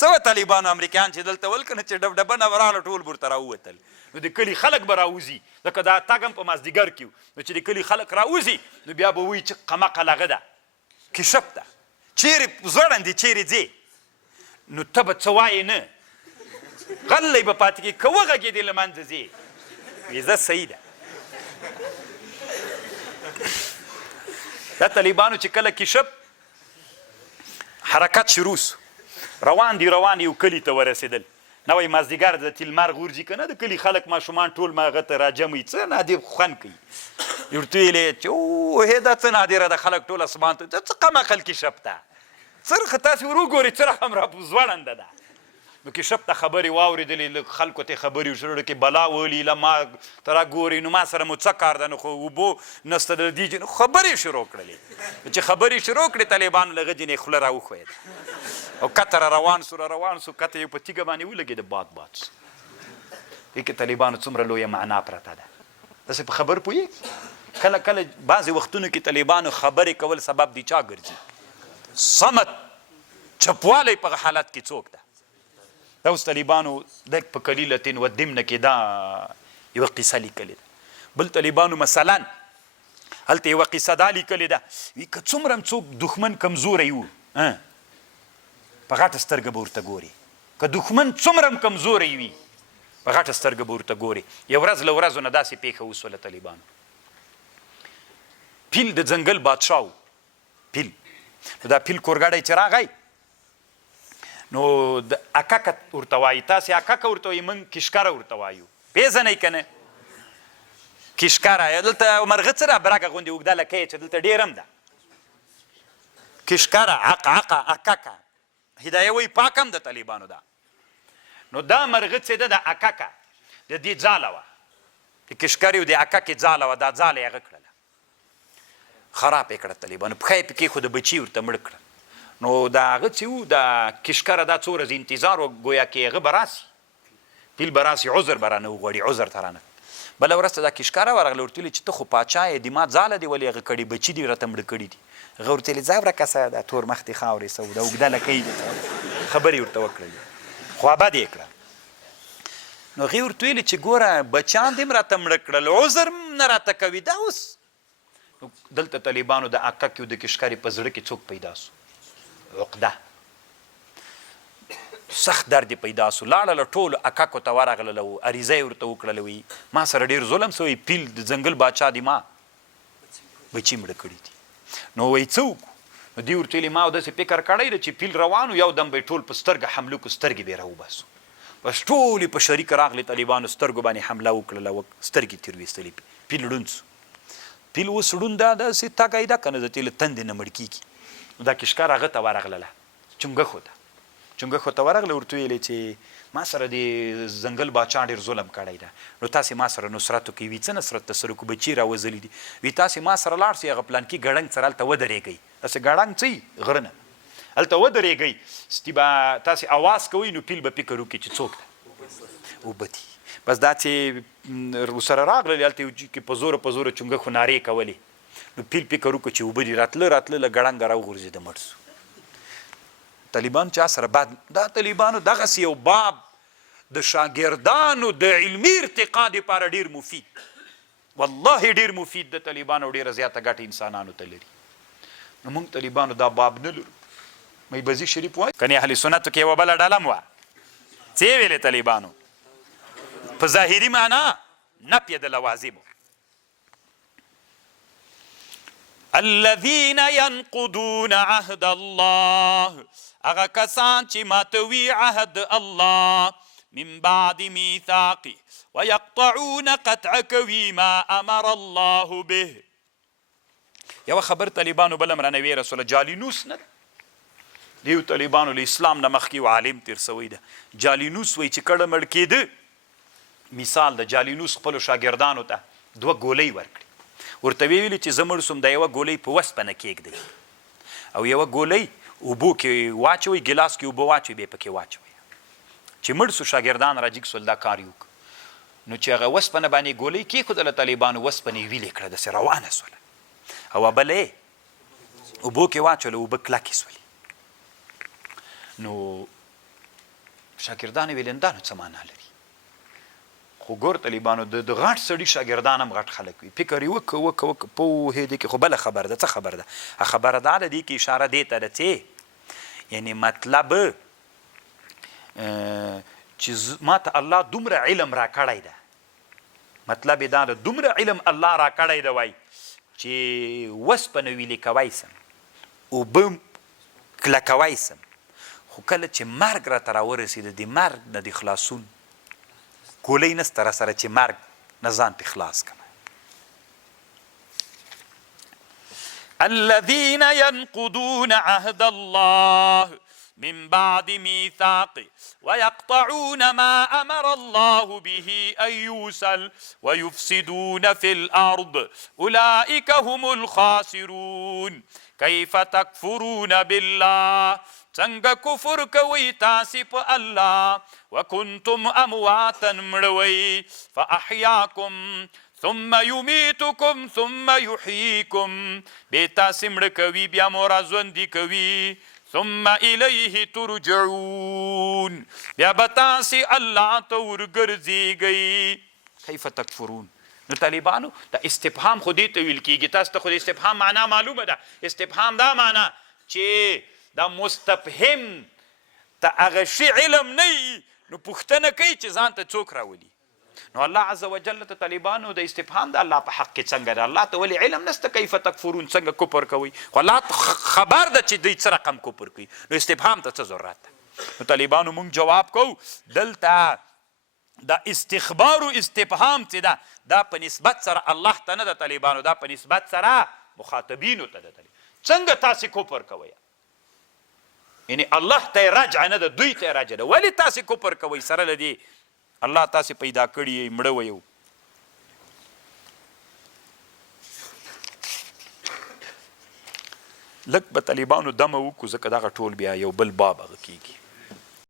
څه وه طالبانو امریکایان چې دلته ول که نه چې ډبډبه نه به راغله ټول به ورته راووتل نو د کلي خلک به راوځي لکه دا تګ هم په مازدیګر کې نو چې د کلي خلک راوځي نو بیا به وایي چې قمقل هغه ده کشپ ده چیرې ځوړندې چیرې ځې نو ته به څه وایې نه غلی به پاتې کېږي که وغږېدې له منځه ځې وایي زه صحیح ده دا طالبانو چې کله کشپ حرکت شروع سو روان دي یو کلي ته ورسېدل نوی مازدیګر د تیلمر غورځي که نه د کلي خلک ماشومان ټول هغه ته راجمعي څه نادر خوند کوي ورته ویلې چې اوهې دا څه نادره ده خلک ټول اسمان ته څه قمقل کشپ ته څه خو تاسې ور وګورئ څه رقم ځوړنده ده نو کشپ ته خبرې واورېدلې خلکو ته یې خبرې وشړې کې بلا ولي له ما ته راګورئ نو ما سره مو څه کار ده نو خو اوبو نسته د دې نو خبرې شروع کړلې چې خبرې شروع کړې طالبانو له هغه جینې خوله راوښویده او کته را روان سو کته یو په تیږه باندې ولګېده باد دې کې طالبانو څومره لویه معنا پرته ده داسې په خبر پوهېږي کله کله بعضې وختونو کې طالبانو خبرې کول سبب د چا ګرځي صمت چپوالی په حالت کې څوک ده دا اوس طالبانو دک په کلیلتین و دمنه کې دا یوه قصه لیکلې ده بل طالبانو مثلا هلته یوه قصه دا لیکلې ده وي که څومره هم څوک دښمن کمزوری و په غټه سترګه به ورته ګوري که دښمن څومره هم کمزوری وي په غټه سترګه به ورته ګوري یو ورځ له ورځو نه داسې پېښه وسوله طالبانو پیل د ځنګل بادشاه و پیل نو دا پیل کورګاډی چې راغی نو د اککه ورته وایي تاسې اککه ورته وایي موږ کشکره ورته وایو پېژنئ که نه کشکره دلته مرغه څه برګه غوندې اوږده لکه یې چې دلته ډېر هم ده کشکره اککه هدایه وایي پاک هم د طالبانو ده نو دا مرغه چې ده د اککه د دې ځاله وه د کشکرې او د اککې ځاله وه دا ځاله یې هغه کړله خراب یې کړه طالبانو پښه یې پکې خو د بچي ورته مړ کړه نو دا هغه چې و د کشکره دا څو ورځې انتظار و ګویا کې هغه به راسي پیل به راسي عذر به رانه وغواړي عذر ته رانه بله ورځ ته دا کشکره ورغله ورته ویلې چې ته خو پاچا یې د ما ځاله دې ولې هغه کړي بچي دې راته مړه کړي دي هغه ورته ویلې ځه ورکه سه دا تور مخ دې خاورې سه دا اوږده لکۍ دې خبرې ورته وکړلې خوابد یې کړه نو هغې ورته ویلې چې ګوره بچیان دې هم راته مړه کړل عذر نه راته کوي دا اوس دلته طالبانو د اککې او د کشکرې په زړه کې څوک پیدا سو عقده سخت درد پیدا سو لاړه له ټولو اککو ته ورغله عریضه یې ورته وکړله وایي ما سره ډېر ظلم سوی پیل د ځنګل باچا دی ما بچي مړه کړي دي نو وایي څه وکړو نو دوی ورته ویلې ما داسې فکر کړی دی چې پیل روان و یو دم به یې ټول په سترګه حمله کړو سترګې به یې راوباسو بس ټولې په شریکه راغلې طالبانو سترګو باندې حمله وکړله سترګې تېر ویستلې پیل ړوند سو پیل اوس ړوند ده داسې تږی ده که نه د تې له تندې نه مړ کېږي نو دا کشکار هغه ته ورغلله چونګښو ته ورغله ورته ویلې چې ما سره د ځنګل باچا ډېر ظلم کړی ده نو تاسې ما سره نصرت وکړئ وي څه نصرت ته سره کو بچي راوځلي دي وي تاسې ما سره لاړ سئ هغه پلانکي ګړنګ سره هلته ودرېږئ داسې ګړنګ څه وي غره نه هلته ودرېږئ ستي به تاسې اواز کوئ نو پیل به فکر وکړي چې څوک ده اوبه دي بس دا چې ورسره راغلل هلته یو کې په زوره چونګښو نارې کولې نو پیل فکر وکړه چې اوبه دي راتله له ګړنګه راوغورځېده مړ سو طالبان چا سره بعد دا طالبانو دغسې یو باب د شاګردانو د علمي ارتقا دپاره ډېر مفید والله ډیر مفید د طالبانو ډیره زیاته ګټه انسانانو ته لري. نو موږ طالبانو دا باب نه لرو. مې بزي شریف وایي کني اهل سنتو کې یوه بله ډله م وه څه یې ویلې طالبانو په ظاهري معنا نفي د لوازمو. الذين ينقضون عهد الله هغه کسان چې ماتوي عهد الله من بعد میثاقه ويقطعون قطع کوي ما امر الله به. یوه خبر طالبانو بله م رانه وی رسوله جالینوس نه دیو طالبانو له اسلام نه مخکې و عالم تیر سوی ده. جالینوس وایي چې کړه مړ کېده مثال د جالینوس خپلو شاګردانو ته 2 ګولۍ ورکړي. ورته ویې ویلي چې زه مړ سوم د یوه ګولۍ په وسپنه کېږدئ او یوه ګولۍ اوبو کې واچوئ ګلاس کې اوبه واچوئ بیا پکې واچوئ. چې مړ سو شاګردان راجګ سول دا کار یې وکړ. نو چې هغه وسپنه باندې ګولۍ کېښودله طالبانو وسپنې ویلې کړه داسې روانه سوله او بله یې اوبو کې واچوله اوبه کلکې سولې. نو شاګردانو ویل دا نو څه معنا لري. خو ګور طالبانو د غټ سړي شاګردان هم غټ خلک وي. فکر یې وکړه پوهېدې کې خو بله خبر ده. څه خبر ده؟ خبره دا ده دې کې اشاره دې ته ده چې یعنې مطلب چې ما ته الله دومره علم را کړی ده. مطلب یې دا ده دومره علم الله را کړی ده وایي چې وسپنه ویلې کوی سم اوبه کلکوی سم خو کله چې مرګ راته راورسېده د مرګ نه د خلاصون ګولۍ نسته را سره چې مرګ نه ځان پې خلاص کړم. الذين ينقضون عهد الله من بعد ميثاقه ويقطعون ما أمر الله به أن يوصل ويفسدون في الأرض أولئك هم الخاسرون. كيف تكفرون بالله څنګه کفر کوئ تاسې په الله وکنتم امواتا مړوئ فاحیاکم ثم یمیتکم ثم یحییکم بیا تاسې مړه کوي بیا مو راژوندي کوي ثم الیه ترجعون بیا به تاسې الله ته ورګرځېږئ. کیف تکفرون. نو طالبانو دا استفهام خو دې ته ویل کېږي. تاسو ته خو د استفهام معنا معلومه ده. استفهام دا معنا چې دا مستفهم ته هغه شي علم نه وي نو پوښتنه کوي چې ځان ته څوک راولي. نو الله عزوجل ته طالبانو د استفهام د الله په حق کې څنګه ده. الله ته ولې علم نسته کیف تکفرون څنګه کفر کوي. خو الله خبر ده چې دوی څه رقم کفر کوي. نو استفهام ته څه ضرورت ده. نو طالبانو مونږ جواب کوو دلته دا استخبار و استفهام چې ده دا په نسبت سره الله ته نه ده طالبانو دا په نسبت سره مخاطبینو ته ده. څنګه تاسې کفر کوئ یعنی الله ته رجع نه ده دوی ته رجع ده. ولې تاسې کفر کوئ سره له دې الله تاسې پیدا کړي یې مړه ویو. لږ به طالبانو دمه وکړو ځکه دغه ټول بیا یو بل باب هغه کېږي.